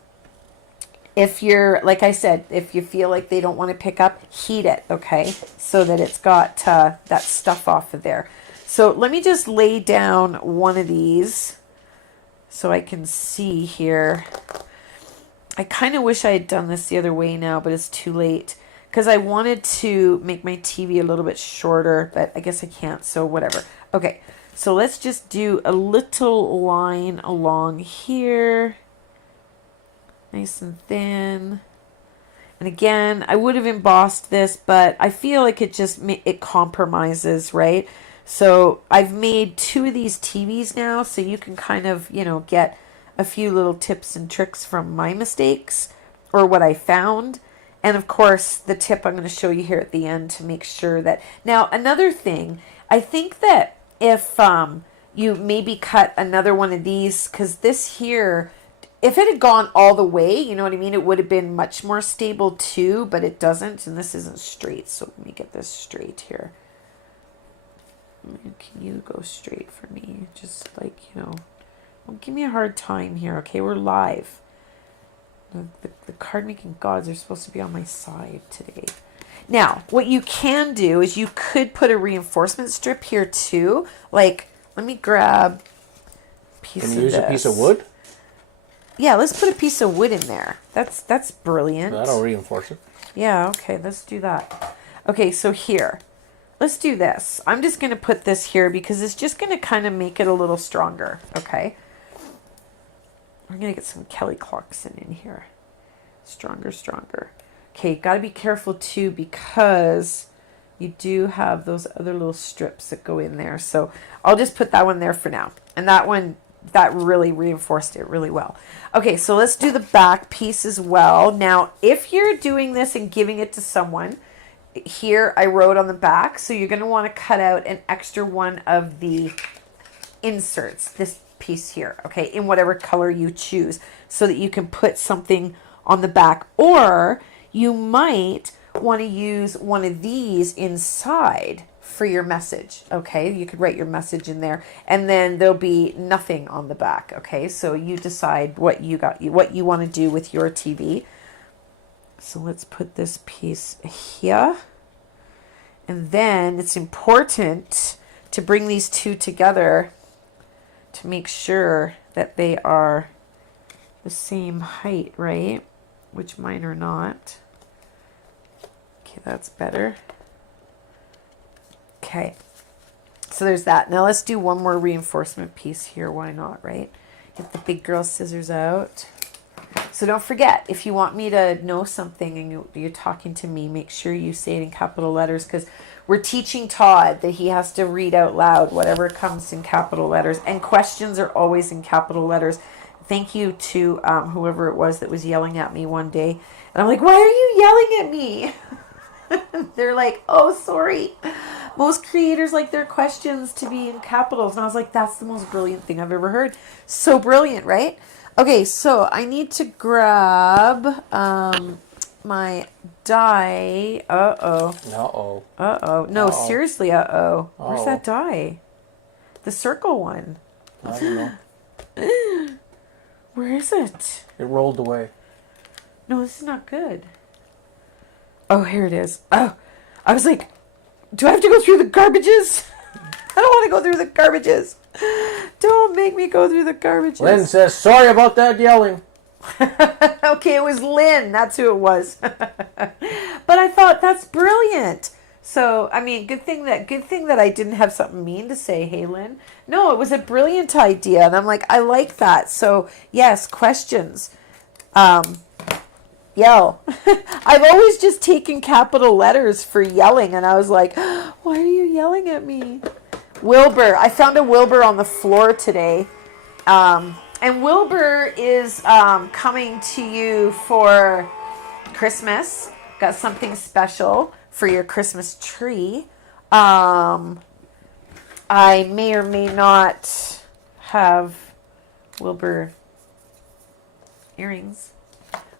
if you're, like I said, if you feel like they don't want to pick up, heat it, okay? So that it's got that stuff off of there. So let me just lay down one of these so I can see here. I kind of wish I had done this the other way now, but it's too late. Because I wanted to make my TV a little bit shorter, but I guess I can't, so whatever. Okay, so let's just do a little line along here. Nice and thin. And again, I would have embossed this, but I feel like it just, it compromises, right? So I've made 2 of these TVs now, so you can kind of, you know, get a few little tips and tricks from my mistakes or what I found. And of course, the tip I'm going to show you here at the end to make sure that... Now, another thing, I think that if you maybe cut another one of these, because this here, if it had gone all the way, you know what I mean, it would have been much more stable too, but it doesn't, and this isn't straight, so let me get this straight here. Can you go straight for me? Just like, you know, don't give me a hard time here, okay? We're live. The card making gods are supposed to be on my side today. Now, what you can do is you could put a reinforcement strip here too. Like, let me grab a piece of this. Can you use a piece of wood? Yeah, let's put a piece of wood in there. That's brilliant. That'll reinforce it. Yeah, okay, let's do that. Okay, so here, let's do this. I'm just going to put this here because it's just going to kind of make it a little stronger, okay? I'm going to get some Kelly Clarkson in here. Stronger, stronger. Okay, got to be careful too because you do have those other little strips that go in there. So I'll just put that one there for now. And that one, that really reinforced it really well. Okay, so let's do the back piece as well. Now, if you're doing this and giving it to someone, here I wrote on the back, so you're going to want to cut out an extra one of the inserts, this piece here, okay, in whatever color you choose, so that you can put something on the back. Or you might want to use one of these inside for your message, okay? You could write your message in there, and then there'll be nothing on the back, okay? So you decide what you want to do with your TV. So let's put this piece here, and then it's important to bring these two together to make sure that they are the same height, right? Which mine are not. Okay, that's better. Okay, so there's that. Now let's do one more reinforcement piece here. Why not, right? Get the big girl scissors out. So don't forget, if you want me to know something and you're talking to me, make sure you say it in capital letters, because we're teaching Todd that he has to read out loud whatever comes in capital letters, and questions are always in capital letters. Thank you to whoever it was that was yelling at me one day. And I'm like, why are you yelling at me? They're like, oh, sorry. Most creators like their questions to be in capitals. And I was like, that's the most brilliant thing I've ever heard. So brilliant, right? Okay, so I need to grab my die. Uh-oh. Uh-oh. Uh-oh. No, seriously, uh-oh. Where's that die? The circle one. I don't know. Where is it? It rolled away. No, this is not good. Oh, here it is. Oh, I was like, do I have to go through the garbages? I don't want to go through the garbages. Don't make me go through the garbages. Lynn says, sorry about that yelling. Okay, it was Lynn. That's who it was. But I thought, that's brilliant. So, I mean, good thing that I didn't have something mean to say, hey, Lynn. No, it was a brilliant idea. And I'm like, I like that. So, yes, questions. Yell. I've always just taken capital letters for yelling. And I was like, why are you yelling at me? Wilbur. I found a Wilbur on the floor today. And Wilbur is coming to you for Christmas. Got something special for your Christmas tree. I may or may not have Wilbur earrings.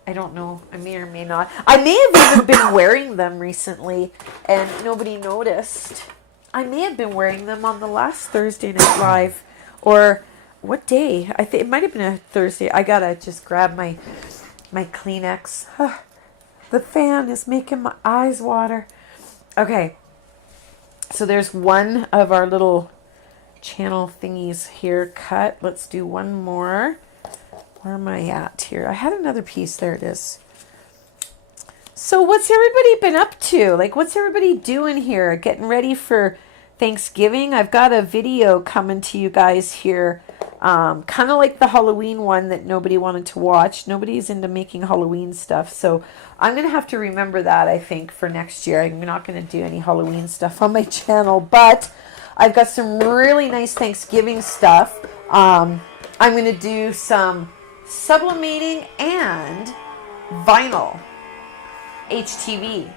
I don't know. I may or may not. I may have even been wearing them recently and nobody noticed. I may have been wearing them on the last Thursday Night Live. Or what day? I think it might have been a Thursday. I gotta just grab my Kleenex. The fan is making my eyes water. Okay. So there's one of our little channel thingies here cut. Let's do one more. Where am I at here? I had another piece. There it is. So what's everybody been up to? Like, what's everybody doing here? Getting ready for Thanksgiving? I've got a video coming to you guys here. Kind of like the Halloween one that nobody wanted to watch. Nobody's into making Halloween stuff. So I'm going to have to remember that, I think, for next year. I'm not going to do any Halloween stuff on my channel. But I've got some really nice Thanksgiving stuff. I'm going to do some sublimating and vinyl HTV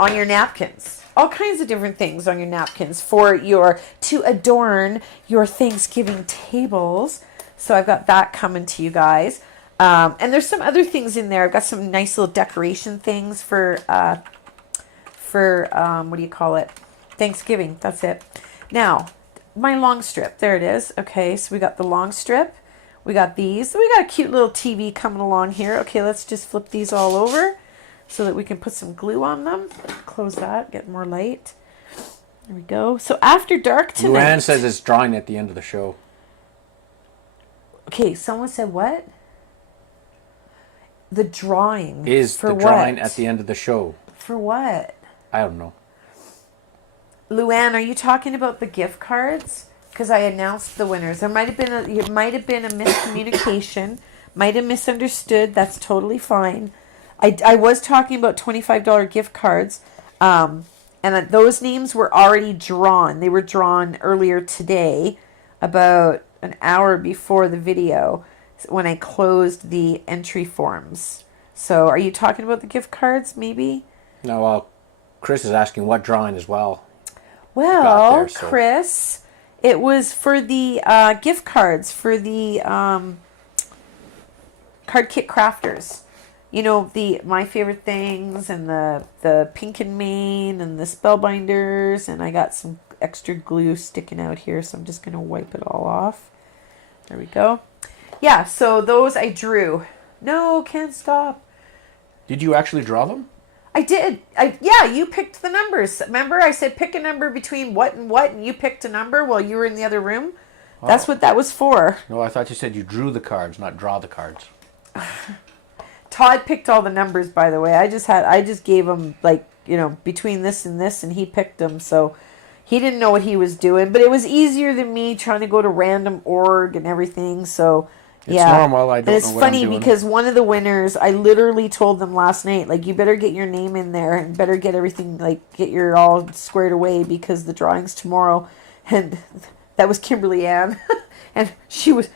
on your napkins. All kinds of different things on your napkins to adorn your Thanksgiving tables. So I've got that coming to you guys. And there's some other things in there. I've got some nice little decoration things for what do you call it? Thanksgiving. That's it. Now, my long strip. There it is. Okay, so we got the long strip. We got these. We got a cute little TV coming along here. Okay, let's just flip these all over so that we can put some glue on them. Close that, get more light. There we go. So after dark tonight. Luann says it's drawing at the end of the show. Okay, someone said what? The drawing. Is for the what? drawing at the end of the show? For what? I don't know. Luann, are you talking about the gift cards? Because I announced the winners. There might have been a miscommunication. Might have misunderstood. That's totally fine. I was talking about $25 gift cards. And those names were already drawn. They were drawn earlier today, about an hour before the video, when I closed the entry forms. So are you talking about the gift cards, maybe? No, well, Chris is asking what drawing as well. Well, there, so. Chris, it was for the gift cards for the Card Kit Crafters. You know, my favorite things and the pink and mane and the spellbinders, and I got some extra glue sticking out here, so I'm just going to wipe it all off. There we go. Yeah, so those I drew. No, can't stop. Did you actually draw them? I did. Yeah, you picked the numbers. Remember, I said pick a number between what, and you picked a number while you were in the other room. Oh. That's what that was for. No, I thought you said you drew the cards, not draw the cards. Todd picked all the numbers, by the way. I just gave him, like, you know, between this, and he picked them. So he didn't know what he was doing, but it was easier than me trying to go to random org and everything. So yeah, it's normal. I don't know. And it's funny because one of the winners, I literally told them last night, like, you better get your name in there and better get everything, like, get your all squared away because the drawing's tomorrow. And that was Kimberly Ann, and she was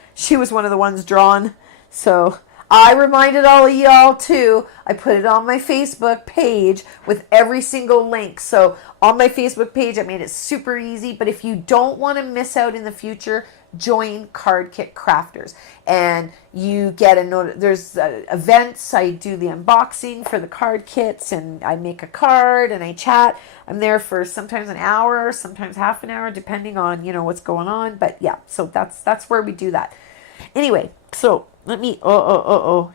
one of the ones drawn. So I reminded all of y'all too. I put it on my Facebook page with every single link. So on my Facebook page, I made it super easy. But if you don't want to miss out in the future, join Card Kit Crafters. And you get there's events. I do the unboxing for the card kits, and I make a card and I chat. I'm there for sometimes an hour, sometimes half an hour, depending on, you know, what's going on. But yeah, so that's where we do that. Anyway, so let me,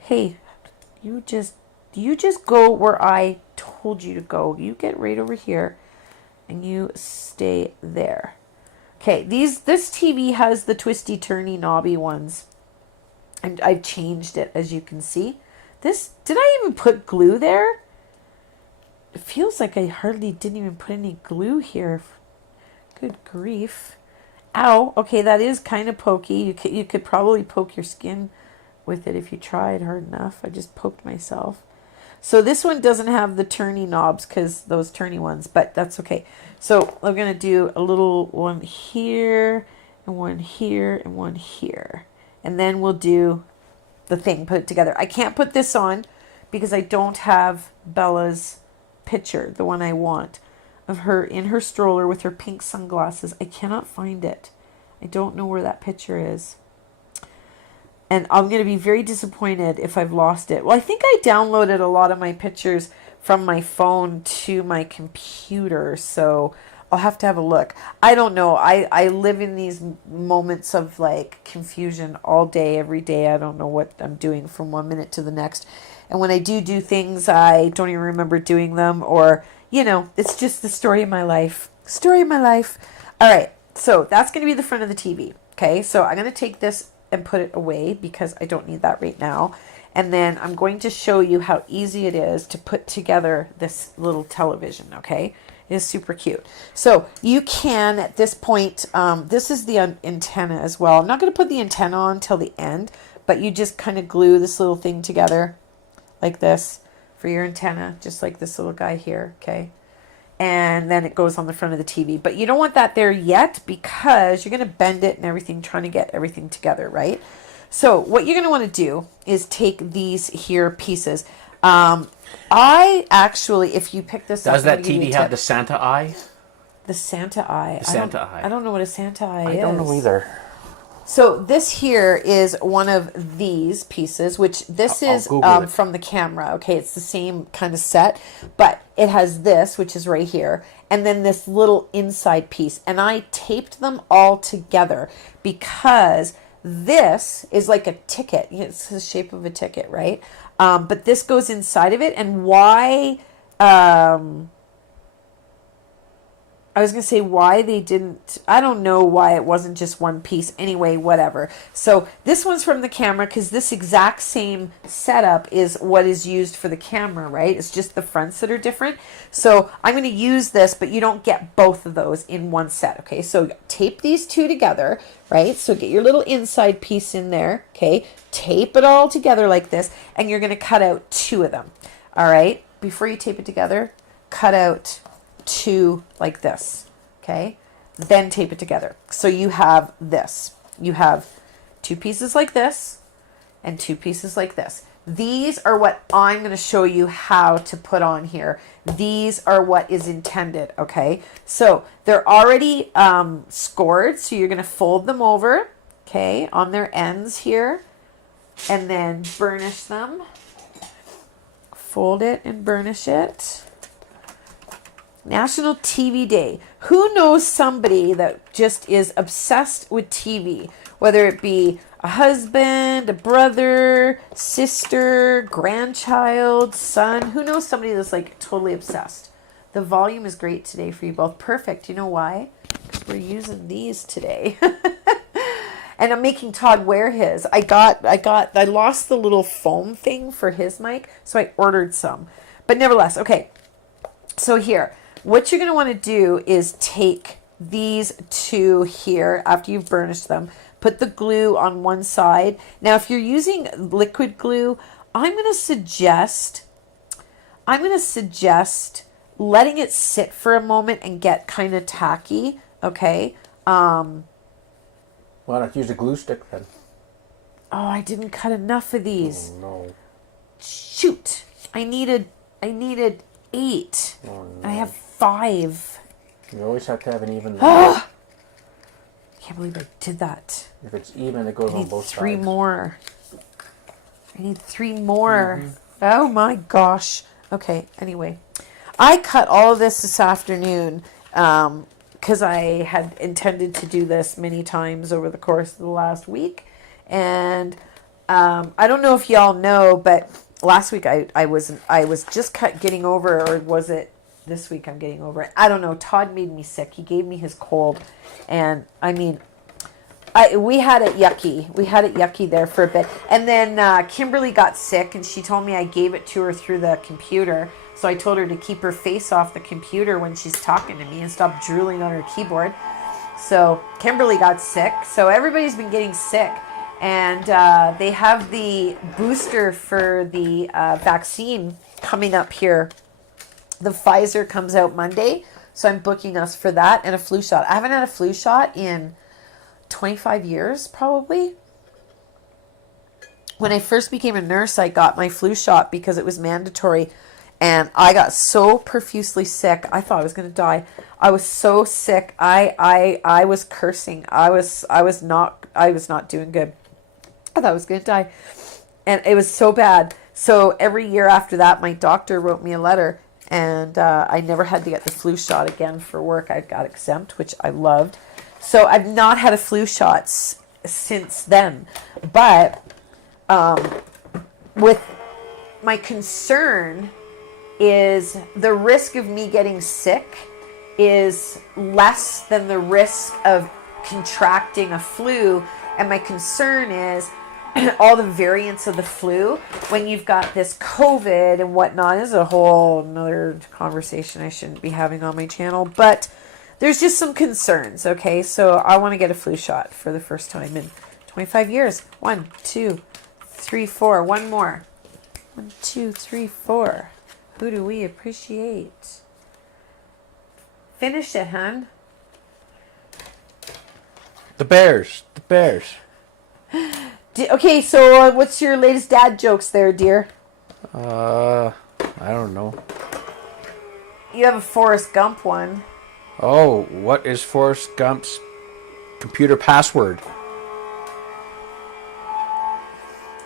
hey, you just go where I told you to go. You get right over here and you stay there. Okay, this TV has the twisty, turny, knobby ones. And I've changed it, as you can see. Did I even put glue there? It feels like I hardly didn't even put any glue here. Good grief. Ow. Okay, that is kind of pokey. You could probably poke your skin with it if you tried hard enough. I just poked myself. So this one doesn't have the turny knobs because those turny ones, but that's okay. So I'm going to do a little one here and one here and one here. And then we'll do the thing, put it together. I can't put this on because I don't have Bella's picture, the one I want, of her in her stroller with her pink sunglasses. I cannot find it. I don't know where that picture is. And I'm going to be very disappointed if I've lost it. Well, I think I downloaded a lot of my pictures from my phone to my computer, so I'll have to have a look. I don't know. I live in these moments of like confusion all day, every day. I don't know what I'm doing from one minute to the next. And when I do things, I don't even remember doing them, or, you know, it's just the story of my life. Story of my life. All right. So that's going to be the front of the TV. Okay. So I'm going to take this and put it away because I don't need that right now. And then I'm going to show you how easy it is to put together this little television, okay? It is super cute. So you can, at this point, this is the antenna as well. I'm not going to put the antenna on till the end, but you just kind of glue this little thing together like this for your antenna, just like this little guy here, okay? And then it goes on the front of the TV. But you don't want that there yet because you're going to bend it and everything, trying to get everything together, right? So what you're going to want to do is take these here pieces. I actually, if you pick this up... Does that TV have the Santa eye? The Santa eye? The Santa eye. I don't know what a Santa eye is. I don't know either. So this here is one of these pieces, which this is from the camera. Okay, it's the same kind of set, but it has this, which is right here, and then this little inside piece. And I taped them all together because this is like a ticket. It's the shape of a ticket, right? But this goes inside of it. And why... I was going to say why they didn't, I don't know why it wasn't just one piece. Anyway, whatever. So this one's from the camera because this exact same setup is what is used for the camera, right? It's just the fronts that are different. So I'm going to use this, but you don't get both of those in one set, okay? So tape these two together, right? So get your little inside piece in there, okay? Tape it all together like this, and you're going to cut out two of them, all right? Before you tape it together, cut out two like this, okay? Then tape it together. So you have this. You have two pieces like this and two pieces like this. These are what I'm going to show you how to put on here. These are what is intended, okay? So they're already scored, so you're going to fold them over, okay, on their ends here, and then burnish them. Fold it and burnish it. National TV Day. Who knows somebody that just is obsessed with TV? Whether it be a husband, a brother, sister, grandchild, son. Who knows somebody that's like totally obsessed? The volume is great today for you both. Perfect. You know why? Because we're using these today. And I'm making Todd wear his. I lost the little foam thing for his mic, so I ordered some. But nevertheless, okay. So here. What you're going to want to do is take these two here after you've burnished them. Put the glue on one side. Now, if you're using liquid glue, I'm going to suggest letting it sit for a moment and get kind of tacky. Okay. Why not use a glue stick then? Oh, I didn't cut enough of these. Oh, no. Shoot. I needed 8. Oh, no. I have 5. You always have to have an even line. Can't believe I did that. If it's even, it goes on both sides. 3 more. I need 3 more. Mm-hmm. Oh my gosh. Okay, anyway. I cut all of this afternoon because I had intended to do this many times over the course of the last week. And I don't know if y'all know, but last week I was just getting over, or was it this week I'm getting over it? I don't know. Todd made me sick. He gave me his cold, and I mean, we had it yucky. We had it yucky there for a bit, and then Kimberly got sick, and she told me I gave it to her through the computer. So I told her to keep her face off the computer when she's talking to me and stop drooling on her keyboard. So Kimberly got sick. So everybody's been getting sick. And they have the booster for the vaccine coming up here. The Pfizer comes out Monday, so I'm booking us for that and a flu shot. I haven't had a flu shot in 25 years, probably. When I first became a nurse, I got my flu shot because it was mandatory, and I got so profusely sick. I thought I was going to die. I was so sick. I was cursing. I was not doing good. I thought I was going to die, and it was so bad. So every year after that, my doctor wrote me a letter, and I never had to get the flu shot again for work. I got exempt, which I loved. So I've not had a flu shot since then. But with my concern is the risk of me getting sick is less than the risk of contracting a flu. And my concern is all the variants of the flu, when you've got this COVID and whatnot, is a whole another conversation I shouldn't be having on my channel. But there's just some concerns, okay? So I want to get a flu shot for the first time in 25 years. 1, 2, 3, 4. One more. 1, 2, 3, 4. Who do we appreciate? Finish it, hun. The Bears. The Bears. Okay, so what's your latest dad jokes there, dear? I don't know. You have a Forrest Gump one. Oh, what is Forrest Gump's computer password?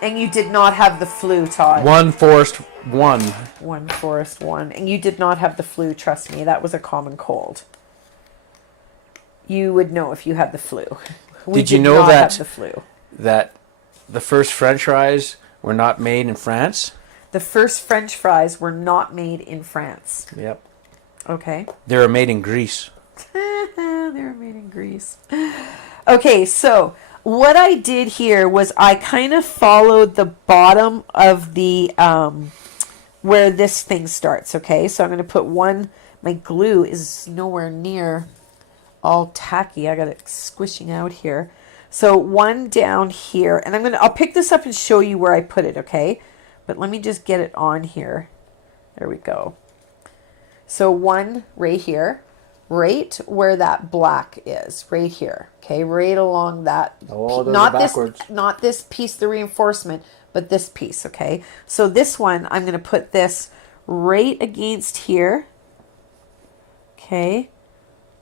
And you did not have the flu, Todd. One Forrest 1. One Forrest 1. And you did not have the flu, trust me. That was a common cold. You would know if you had the flu. Did you know that have the flu. That the first French fries were not made in France? The first French fries were not made in France. Yep. Okay. They were made in Greece. They were made in Greece. Okay, so what I did here was I kind of followed the bottom of the where this thing starts, okay? So I'm going to put one. My glue is nowhere near all tacky. I got it squishing out here. So one down here, and I'll pick this up and show you where I put it, okay? But let me just get it on here. There we go. So one right here, right where that black is, right here, okay? Right along that. Oh, those not are backwards. Not this piece, the reinforcement, but this piece, okay? So this one, I'm going to put this right against here, okay?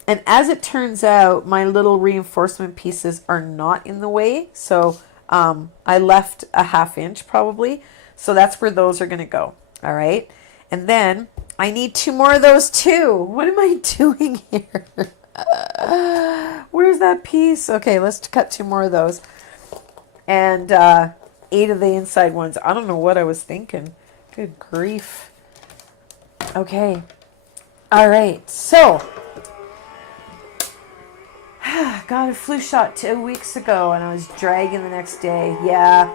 And as it turns out, my little reinforcement pieces are not in the way. So I left a 1/2 inch probably. So that's where those are going to go. All right. And then I need 2 more of those too. What am I doing here? Where's that piece? Okay, let's cut 2 more of those. And 8 of the inside ones. I don't know what I was thinking. Good grief. Okay. All right. So got a flu shot 2 weeks ago, and I was dragging the next day. Yeah.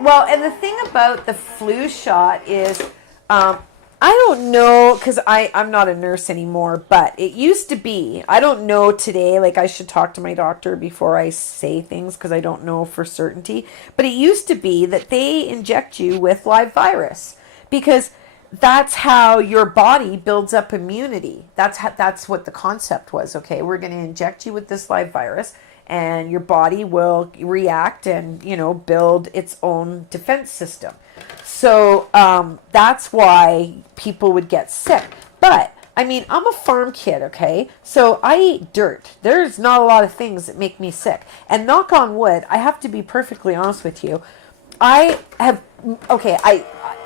Well, and the thing about the flu shot is, I don't know, because I'm not a nurse anymore, but it used to be, I don't know today, like I should talk to my doctor before I say things, because I don't know for certainty, but it used to be that they inject you with live virus, because that's how your body builds up immunity. That's what the concept was. Okay, we're going to inject you with this live virus, and your body will react and build its own defense system. So that's why people would get sick. But I mean, I'm a farm kid. Okay, so I eat dirt. There's not a lot of things that make me sick. And knock on wood, I have to be perfectly honest with you.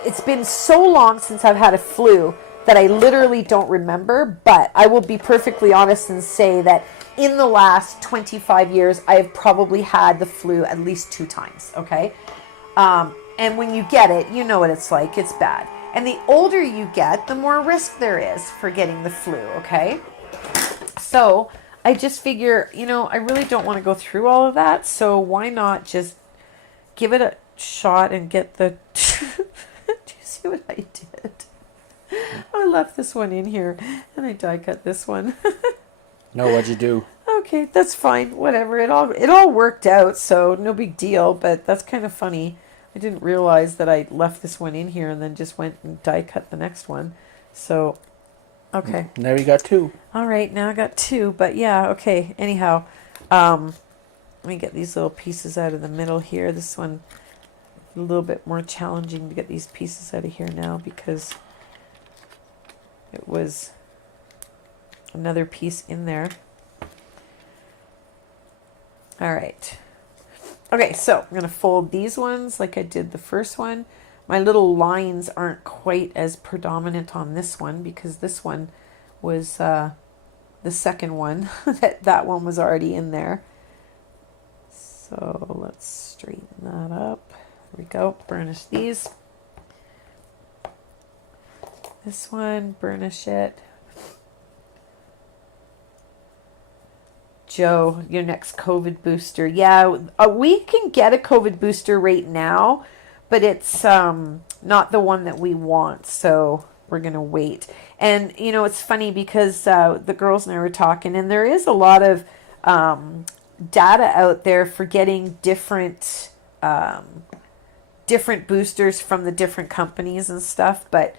It's been so long since I've had a flu that I literally don't remember, but I will be perfectly honest and say that in the last 25 years, I have probably had the flu at least 2 times, okay? And when you get it, you know what it's like. It's bad. And the older you get, the more risk there is for getting the flu, okay? So I just figure, I really don't want to go through all of that, so why not just give it a shot and get the... Do you see what I did? I left this one in here and I die cut this one. No, what'd you do? Okay, that's fine. Whatever. It all worked out, so no big deal. But that's kind of funny. I didn't realize that I left this one in here and then just went and die cut the next one. So, okay. Now you got two. All right, now I got two. But yeah, okay. Anyhow, let me get these little pieces out of the middle here. This one a little bit more challenging to get these pieces out of here now because it was another piece in there. All right. Okay, so I'm going to fold these ones like I did the first one. My little lines aren't quite as predominant on this one because this one was the second one. that one was already in there. So let's straighten that up. There we go. Burnish these. This one, burnish it. Joe, your next COVID booster. Yeah, we can get a COVID booster right now, but it's not the one that we want, so we're going to wait. And, you know, it's funny because the girls and I were talking, and there is a lot of data out there for getting different boosters from the different companies and stuff, but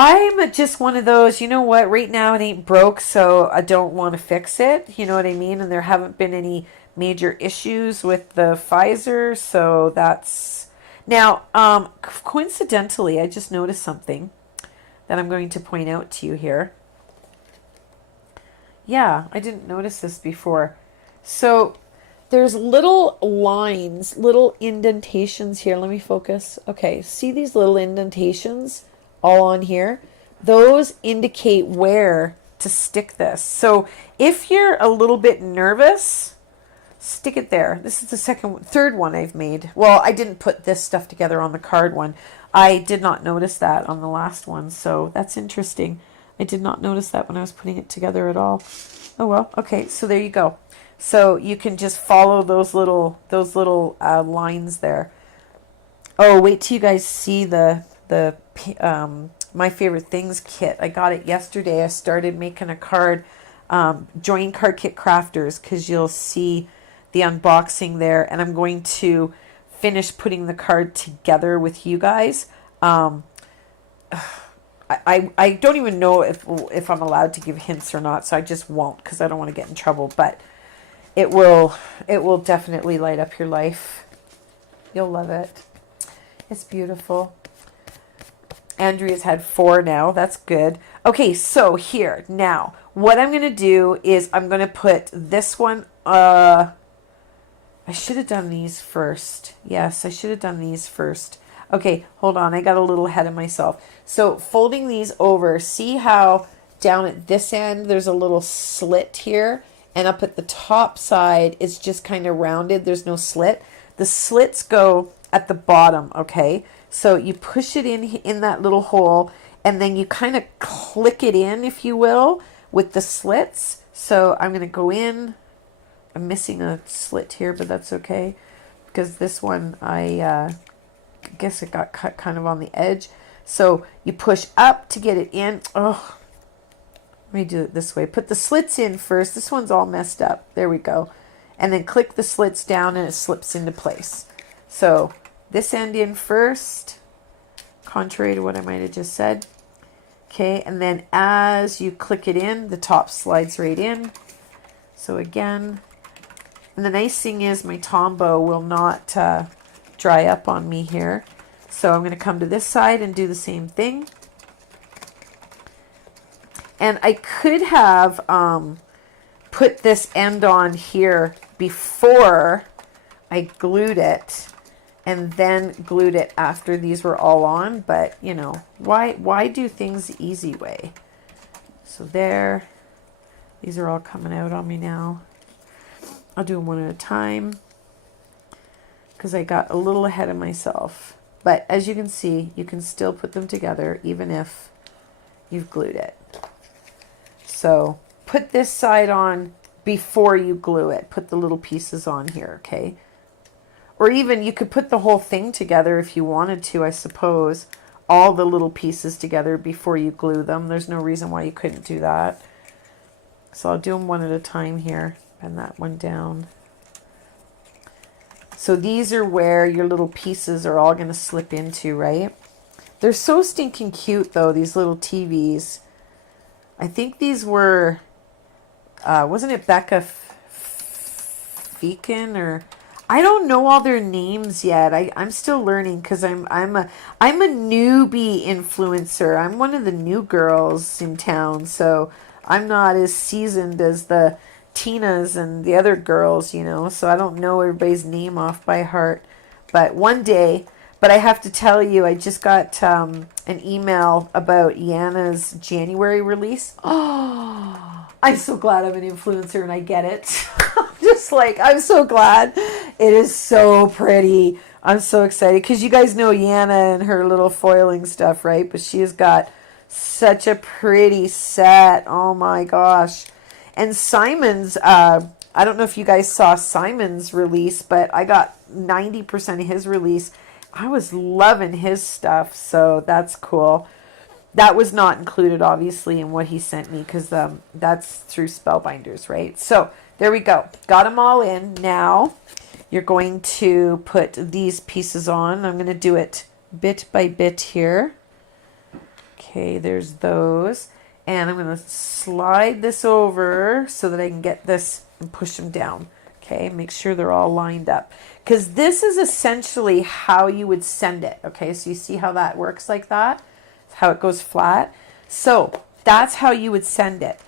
I'm just one of those, you know what, right now it ain't broke, so I don't want to fix it, you know what I mean? And there haven't been any major issues with the Pfizer, so that's... Now, coincidentally, I just noticed something that I'm going to point out to you here. Yeah, I didn't notice this before. So there's little lines, little indentations here. Let me focus. Okay, see these little indentations all on here? Those indicate where to stick this. So if you're a little bit nervous, stick it there. This is the third one I've made. Well, I didn't put this stuff together on the card one. I did not notice that on the last one, so that's interesting. I did not notice that when I was putting it together at all. Oh well, okay, so there you go. So you can just follow those little lines there. Oh, wait till you guys see the My Favorite Things kit. I got it yesterday. I started making a card, join card kit crafters, because you'll see the unboxing there, and I'm going to finish putting the card together with you guys. I don't even know if I'm allowed to give hints or not, so I just won't because I don't want to get in trouble, but it will definitely light up your life. You'll love it. It's beautiful. Andrea's had 4 now. That's good. Okay, so here. Now, what I'm going to do is I'm going to put this one... I should have done these first. Yes, I should have done these first. Okay, hold on. I got a little ahead of myself. So, folding these over, see how down at this end there's a little slit here? And up at the top side, it's just kind of rounded. There's no slit. The slits go at the bottom, okay? So you push it in that little hole, and then you kind of click it in, if you will, with the slits. So I'm going to go in. I'm missing a slit here, but that's okay, because this one, I guess it got cut kind of on the edge. So you push up to get it in. Oh, let me do it this way. Put the slits in first. This one's all messed up. There we go. And then click the slits down, and it slips into place. So this end in first, contrary to what I might have just said. Okay, and then as you click it in, the top slides right in. So again, and the nice thing is my Tombow will not dry up on me here. So I'm going to come to this side and do the same thing. And I could have put this end on here before I glued it, and then glued it after these were all on, but you know, why do things the easy way? So there, these are all coming out on me now. I'll do them one at a time because I got a little ahead of myself. But as you can see, you can still put them together even if you've glued it. So put this side on before you glue it. Put the little pieces on here, okay? Or even you could put the whole thing together if you wanted to, I suppose. All the little pieces together before you glue them. There's no reason why you couldn't do that. So I'll do them one at a time here. bend that one down. So these are where your little pieces are all going to slip into, right? They're so stinking cute, though, these little TVs. I think these were, wasn't it Becca Feeken, or I don't know all their names yet. I'm still learning because I'm a newbie influencer. I'm one of the new girls in town, so I'm not as seasoned as the Tinas and the other girls, you know. So I don't know everybody's name off by heart. But one day, but I have to tell you, I just got an email about Yana's January release. Oh, I'm so glad I'm an influencer and I get it. Just like, I'm so glad. It is so pretty. I'm so excited because you guys know Yana and her little foiling stuff, right? But she has got such a pretty set. Oh my gosh. And Simon's, I don't know if you guys saw Simon's release, but I got 90% of his release. I was loving his stuff, so that's cool. That was not included, obviously, in what he sent me because that's through Spellbinders, right? So there we go. Got them all in. Now you're going to put these pieces on. I'm going to do it bit by bit here. Okay, there's those. And I'm going to slide this over so that I can get this and push them down. Okay, make sure they're all lined up. Because this is essentially how you would send it. Okay, so you see how that works like that? How it goes flat. So that's how you would send it.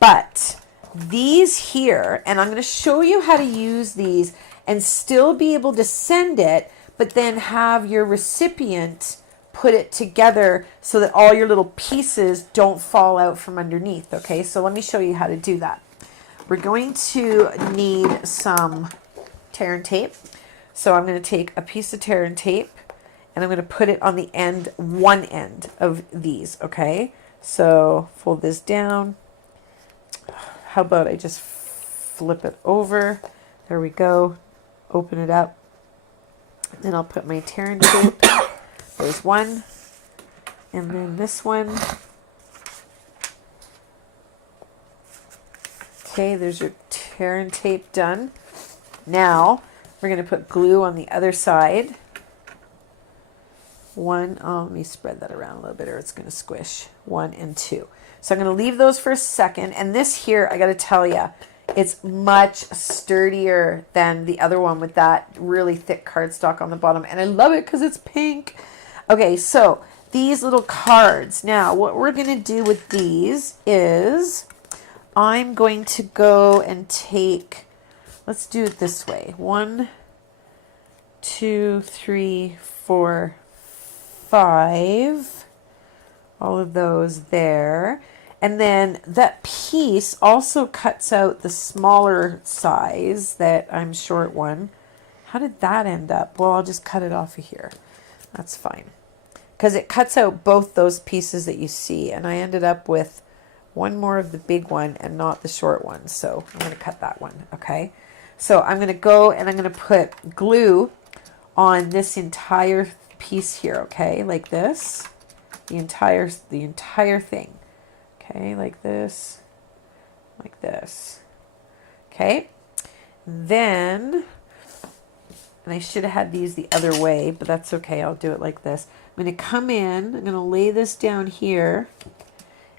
But these here, and I'm going to show you how to use these and still be able to send it, but then have your recipient put it together so that all your little pieces don't fall out from underneath. Okay, so let me show you how to do that. We're going to need some tear and tape. So I'm going to take a piece of tear and tape and I'm going to put it on the end, one end of these. Okay, so fold this down. How about I just flip it over? There we go. Open it up. Then I'll put my tear and tape. There's one. And then this one. Okay, there's your tear and tape done. Now, we're going to put glue on the other side. One, oh, let me spread that around a little bit or it's going to squish. 1 and 2. So I'm going to leave those for a second. And this here, I got to tell you, it's much sturdier than the other one with that really thick cardstock on the bottom. And I love it because it's pink. Okay, so these little cards. Now, what we're going to do with these is I'm going to go and take, let's do it this way. 1, 2, 3, 4, 5. All of those there. And then that piece also cuts out the smaller size that I'm short one. How did that end up? Well, I'll just cut it off of here. That's fine. Because it cuts out both those pieces that you see. And I ended up with one more of the big one and not the short one. So I'm going to cut that one. Okay. So I'm going to go and I'm going to put glue on this entire piece here. Okay. Like this. The entire thing. Okay, like this, like this. Okay, then, and I should have had these the other way, but that's okay. I'll do it like this. I'm going to come in, I'm going to lay this down here,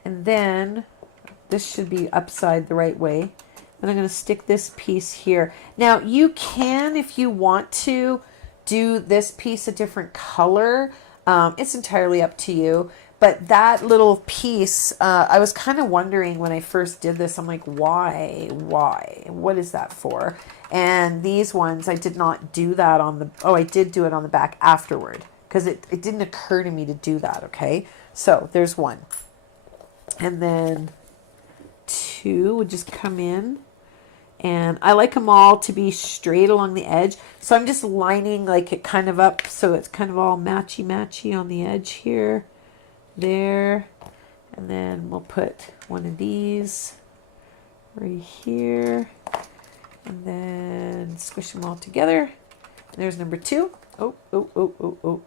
and then this should be upside the right way. And I'm going to stick this piece here. Now, you can, if you want to, do this piece a different color. It's entirely up to you. But that little piece, I was kind of wondering when I first did this, I'm like, why? What is that for? And these ones, I did not do that on the, oh, I did do it on the back afterward because it didn't occur to me to do that, okay? So there's one. And then 2 would just come in. And I like them all to be straight along the edge. So I'm just lining like it kind of up so it's kind of all matchy on the edge here. There, and then we'll put one of these right here and then squish them all together. There's number 2. Oh,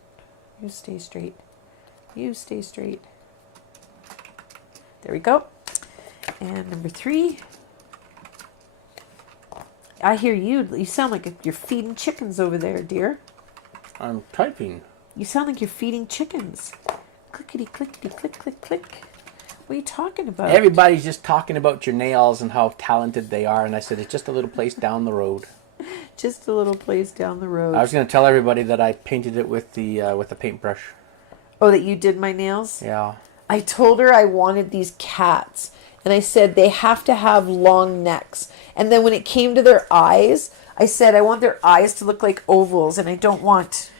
you stay straight, there we go. And number 3, I hear you. You sound like you're feeding chickens over there, dear. I'm typing. You sound like you're feeding chickens. Clickety, clickety, click, click, click. What are you talking about? Everybody's just talking about your nails and how talented they are, and I said, it's just a little place down the road. Just a little place down the road. I was going to tell everybody that I painted it with the paintbrush. Oh, that you did my nails? Yeah. I told her I wanted these cats. And I said they have to have long necks. And then when it came to their eyes, I said I want their eyes to look like ovals. And I don't want...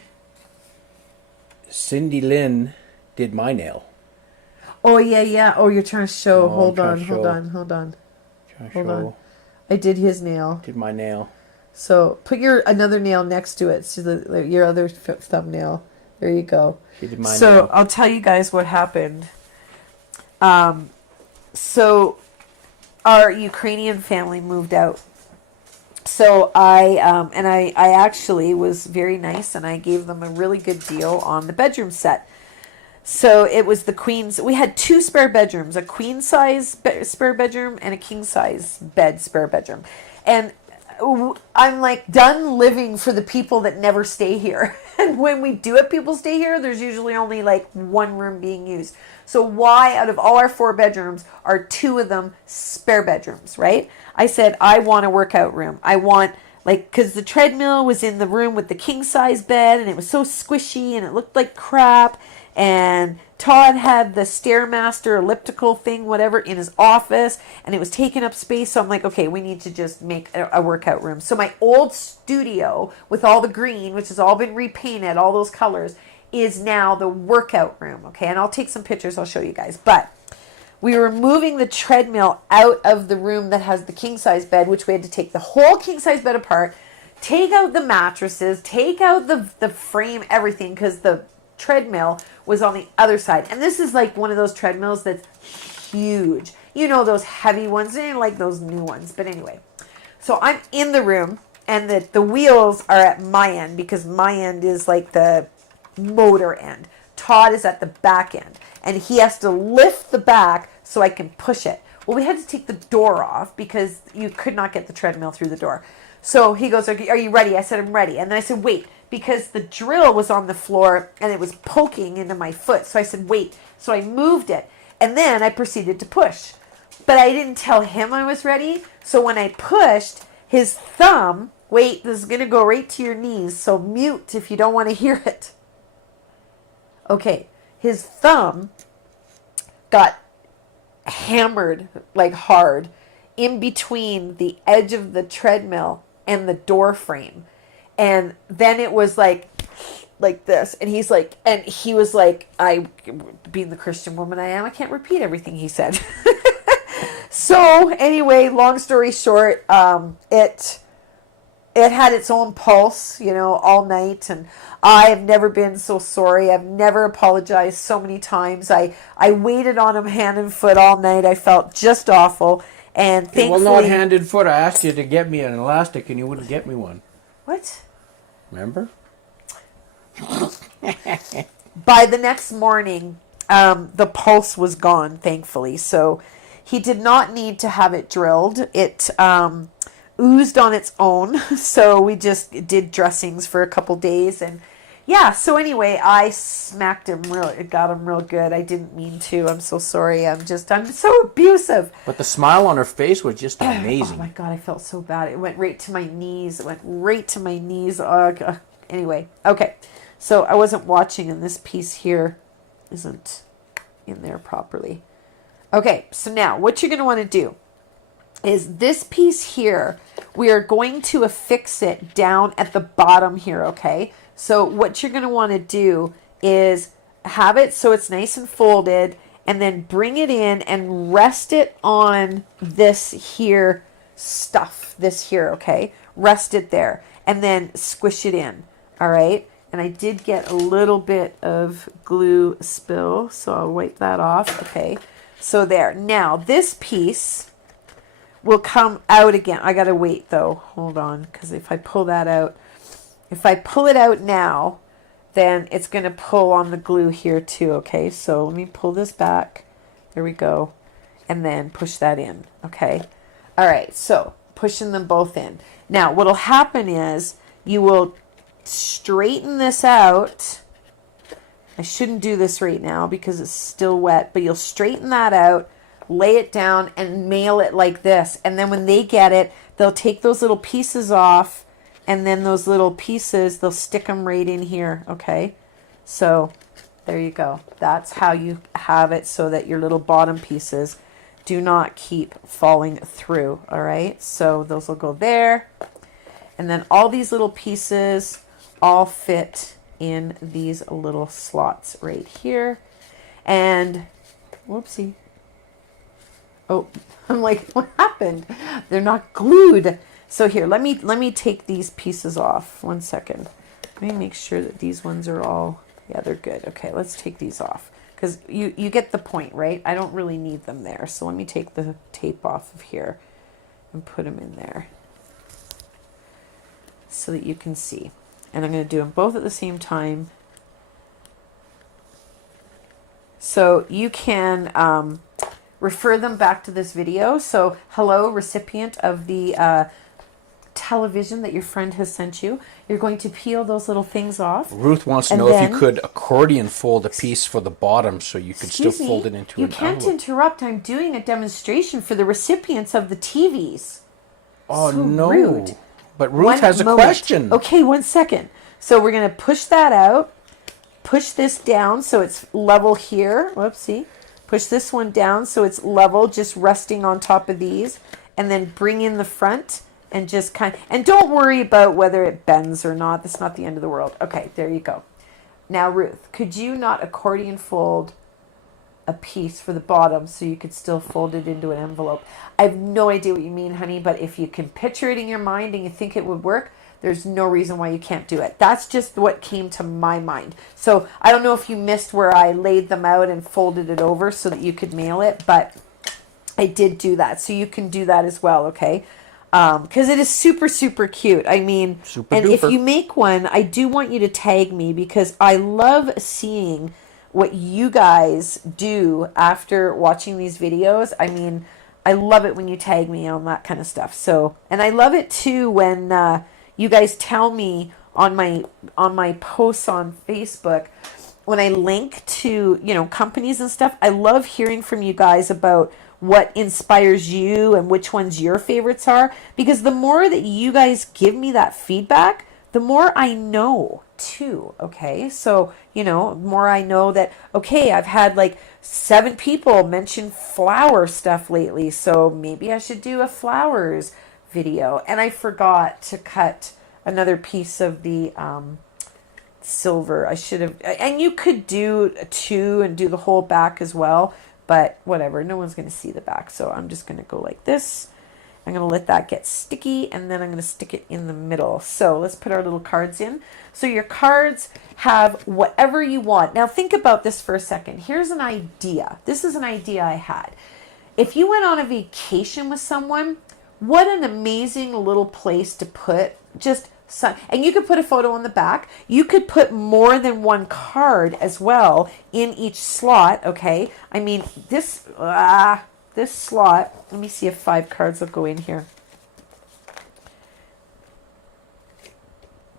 Cindy Lynn did my nail. Oh, yeah, yeah. Oh, you're trying to show. No, hold I'm on, trying to hold show. on, hold on. Trying to Hold show. on. I did his nail. Did my nail. So put your another nail next to it. So your other thumbnail. There you go. She did my nail. So I'll tell you guys what happened. So our Ukrainian family moved out. So I actually was very nice, and I gave them a really good deal on the bedroom set. So it was the queen's. We had 2 spare bedrooms, a queen size spare bedroom and a king size bed spare bedroom. And I'm like done living for the people that never stay here. And when we do have people stay here, there's usually only like 1 room being used. So why out of all our 4 bedrooms are 2 of them spare bedrooms, right? I said, I want a workout room. I want, like, because the treadmill was in the room with the king size bed, and it was so squishy and it looked like crap. And Todd had the Stairmaster elliptical thing, whatever, in his office, and it was taking up space. So I'm like, okay, we need to just make a workout room. So my old studio with all the green, which has all been repainted, all those colors, is now the workout room. Okay, and I'll take some pictures. I'll show you guys. But we were moving the treadmill out of the room that has the king size bed, which we had to take the whole king size bed apart, take out the mattresses, take out the frame, everything, because the treadmill was on the other side. And this is like one of those treadmills that's huge. You know, those heavy ones. They ain't like those new ones. But anyway, so I'm in the room, and the wheels are at my end, because my end is like the motor end. Todd is at the back end, and he has to lift the back so I can push it. Well, we had to take the door off because you could not get the treadmill through the door. So he goes, are you ready? I said, I'm ready. And then I said, wait, because the drill was on the floor and it was poking into my foot. So I said, wait. So I moved it, and then I proceeded to push. But I didn't tell him I was ready. So when I pushed, his thumb, wait, this is going to go right to your knees. So mute if you don't want to hear it. Okay, his thumb got hammered like hard in between the edge of the treadmill and the door frame. And then it was like this. And he was like, I, being the Christian woman I am, I can't repeat everything he said. So anyway, long story short, it had its own pulse, all night. And I have never been so sorry. I've never apologized so many times. I waited on him hand and foot all night. I felt just awful. And thankfully... Well, not hand and foot. I asked you to get me an elastic, and you wouldn't get me one. What? Remember? By the next morning, the pulse was gone, thankfully. So he did not need to have it drilled. It oozed on its own. So we just did dressings for a couple days. And yeah, so anyway, I smacked him got him real good. I didn't mean to. I'm so sorry. I'm so abusive. But the smile on her face was just Oh amazing. my God, I felt so bad. It went right to my knees. Anyway, okay. So I wasn't watching, and this piece here isn't in there properly. Okay, so now what you're going to want to do is this piece here, we are going to affix it down at the bottom here, okay? So what you're going to want to do is have it so it's nice and folded, and then bring it in and rest it on this here stuff, this here, okay? Rest it there, and then squish it in, all right? And I did get a little bit of glue spill, so I'll wipe that off, okay? So there. Now, this piece will come out again. I got to wait, though. Hold on, because if I pull that out, if I pull it out now, then it's going to pull on the glue here too, okay? So let me pull this back. There we go. And then push that in, okay? All right, so pushing them both in. Now, what'll happen is you will straighten this out. I shouldn't do this right now because it's still wet, but you'll straighten that out, lay it down, and mail it like this. And then when they get it, they'll take those little pieces off, and then those little pieces, they'll stick them right in here, okay? So there you go. That's how you have it so that your little bottom pieces do not keep falling through, all right? So those will go there. And then all these little pieces all fit in these little slots right here. And whoopsie. Oh, I'm like, what happened? They're not glued. So here, let me take these pieces off. 1 second. Let me make sure that these ones are all, yeah, they're good. Okay, let's take these off. Because you get the point, right? I don't really need them there. So let me take the tape off of here and put them in there so that you can see. And I'm going to do them both at the same time. So you can refer them back to this video. So hello, recipient of the television that your friend has sent you. You're going to peel those little things off. Ruth wants to know if you could accordion fold a piece for the bottom so you could still fold it into an envelope. You can't interrupt. I'm doing a demonstration for the recipients of the TVs. Oh, so no. Rude. But Ruth has a question. Okay, 1 second. So we're going to push that out. Push this down so it's level here. Whoopsie. Push this one down so it's level, just resting on top of these. And then bring in the front. And just and don't worry about whether it bends or not. That's not the end of the world. Okay, there you go. Now, Ruth, could you not accordion fold a piece for the bottom so you could still fold it into an envelope? I have no idea what you mean, honey, but if you can picture it in your mind and you think it would work, there's no reason why you can't do it. That's just what came to my mind. So I don't know if you missed where I laid them out and folded it over so that you could mail it, but I did do that. So you can do that as well, okay? Because it is super, super cute. I mean, super and duper. If you make one, I do want you to tag me because I love seeing what you guys do after watching these videos. I mean, I love it when you tag me on that kind of stuff. So, and I love it too when you guys tell me on my posts on Facebook when I link to, companies and stuff. I love hearing from you guys about what inspires you and which ones your favorites are, because the more that you guys give me that feedback, the more I know too. Okay. So, the more I know that, okay, I've had like 7 people mention flower stuff lately. So maybe I should do a flowers video. And I forgot to cut another piece of the, silver. I should have, and you could do 2 and do the whole back as well. But whatever, no one's going to see the back. So I'm just going to go like this. I'm going to let that get sticky, and then I'm going to stick it in the middle. So let's put our little cards in. So your cards have whatever you want. Now think about this for a second. Here's an idea. This is an idea I had. If you went on a vacation with someone, what an amazing little place to put just and you could put a photo on the back. You could put more than one card as well in each slot, okay? I mean, this slot, let me see if 5 cards will go in here.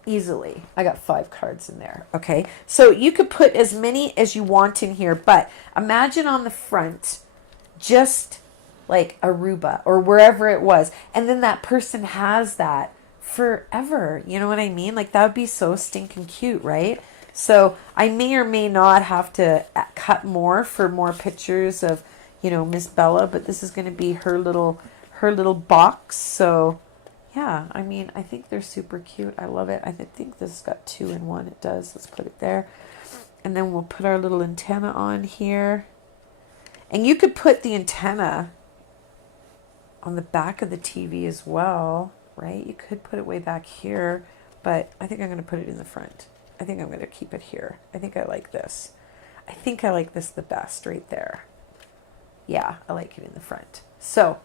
Easily. I got 5 cards in there, okay? So you could put as many as you want in here, but imagine on the front, just like Aruba or wherever it was, and then that person has that forever. You know what I mean? Like, that would be so stinking cute, right? So I may or may not have to cut more for more pictures of, Miss Bella, but this is going to be her little box. So yeah, I mean, I think they're super cute. I love it. I think this has got 2 in 1. It does. Let's put it there. And then we'll put our little antenna on here. And you could put the antenna on the back of the TV as well. Right? You could put it way back here, but I think I'm going to put it in the front. I think I'm going to keep it here. I think I like this. I think I like this the best right there. Yeah, I like it in the front. So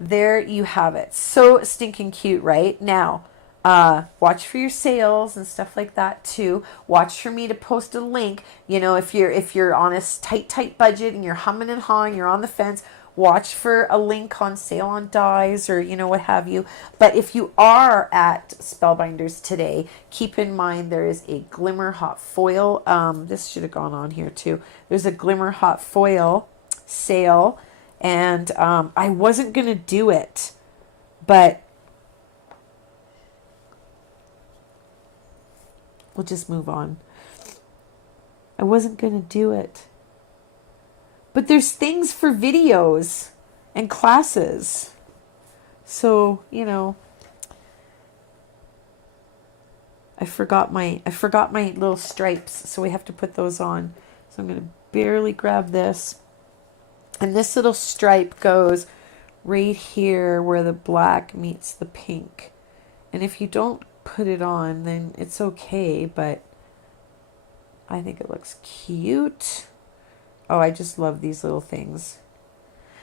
there you have it. So stinking cute, right? Now, watch for your sales and stuff like that too. Watch for me to post a link. If you're on a tight budget and you're humming and hawing, you're on the fence, watch for a link on sale on dies or, what have you. But if you are at Spellbinders today, keep in mind there is a Glimmer Hot Foil. This should have gone on here too. There's a Glimmer Hot Foil sale, and I wasn't going to do it, but we'll just move on. I wasn't going to do it. But there's things for videos and classes. So, I forgot my little stripes, so we have to put those on. So I'm going to barely grab this. And this little stripe goes right here where the black meets the pink. And if you don't put it on, then it's okay, but I think it looks cute. Oh, I just love these little things.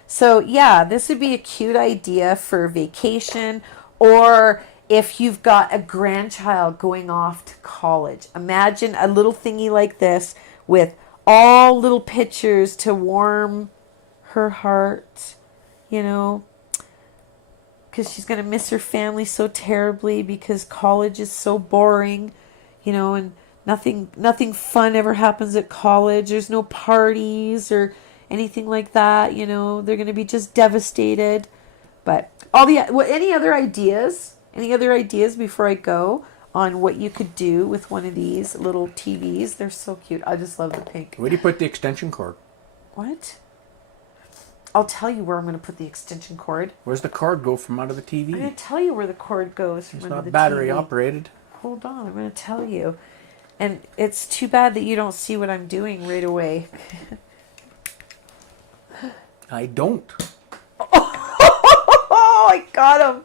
So yeah, this would be a cute idea for vacation, or if you've got a grandchild going off to college. Imagine a little thingy like this with all little pictures to warm her heart, because she's going to miss her family so terribly because college is so boring, and nothing fun ever happens at college. There's no parties or anything like that. They're going to be just devastated. But any other ideas? Any other ideas before I go on what you could do with one of these little TVs? They're so cute. I just love the pink. Where do you put the extension cord? What? I'll tell you where I'm going to put the extension cord. Where's the cord go from out of the TV? I'm going to tell you where the cord goes from it's under not the battery TV. Operated. Hold on, I'm going to tell you. And it's too bad that you don't see what I'm doing right away. I don't. Oh, I got him.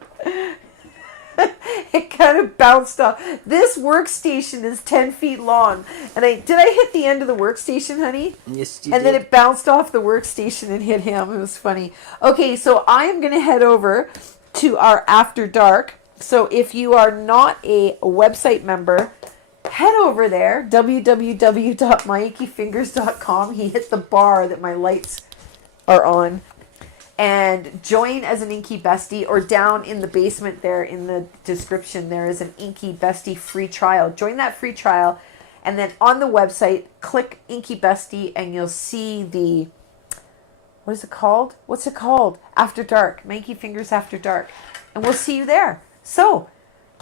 It kind of bounced off. This workstation is 10 feet long. And did I hit the end of the workstation, honey? Yes, you and did. Then it bounced off the workstation and hit him. It was funny. Okay, so I am going to head over to our After Dark. So if you are not a website member, head over there, www.myinkifingers.com. He hit the bar that my lights are on. And join as an Inkie Bestie, or down in the basement there in the description, there is an Inkie Bestie free trial. Join that free trial, and then on the website, click Inkie Bestie, and you'll see the, what is it called? What's it called? After Dark. My Inkie Fingers After Dark. And we'll see you there. So,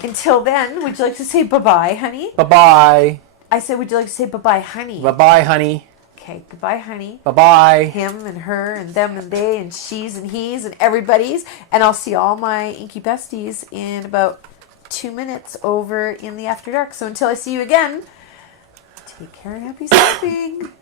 until then, would you like to say bye-bye, honey? Bye-bye. I said, would you like to say bye-bye, honey? Bye-bye, honey. Okay, goodbye, honey. Bye-bye. Him and her and them and they and she's and he's and everybody's. And I'll see all my Inkie Besties in about 2 minutes over in the After Dark. So until I see you again, take care and happy sleeping.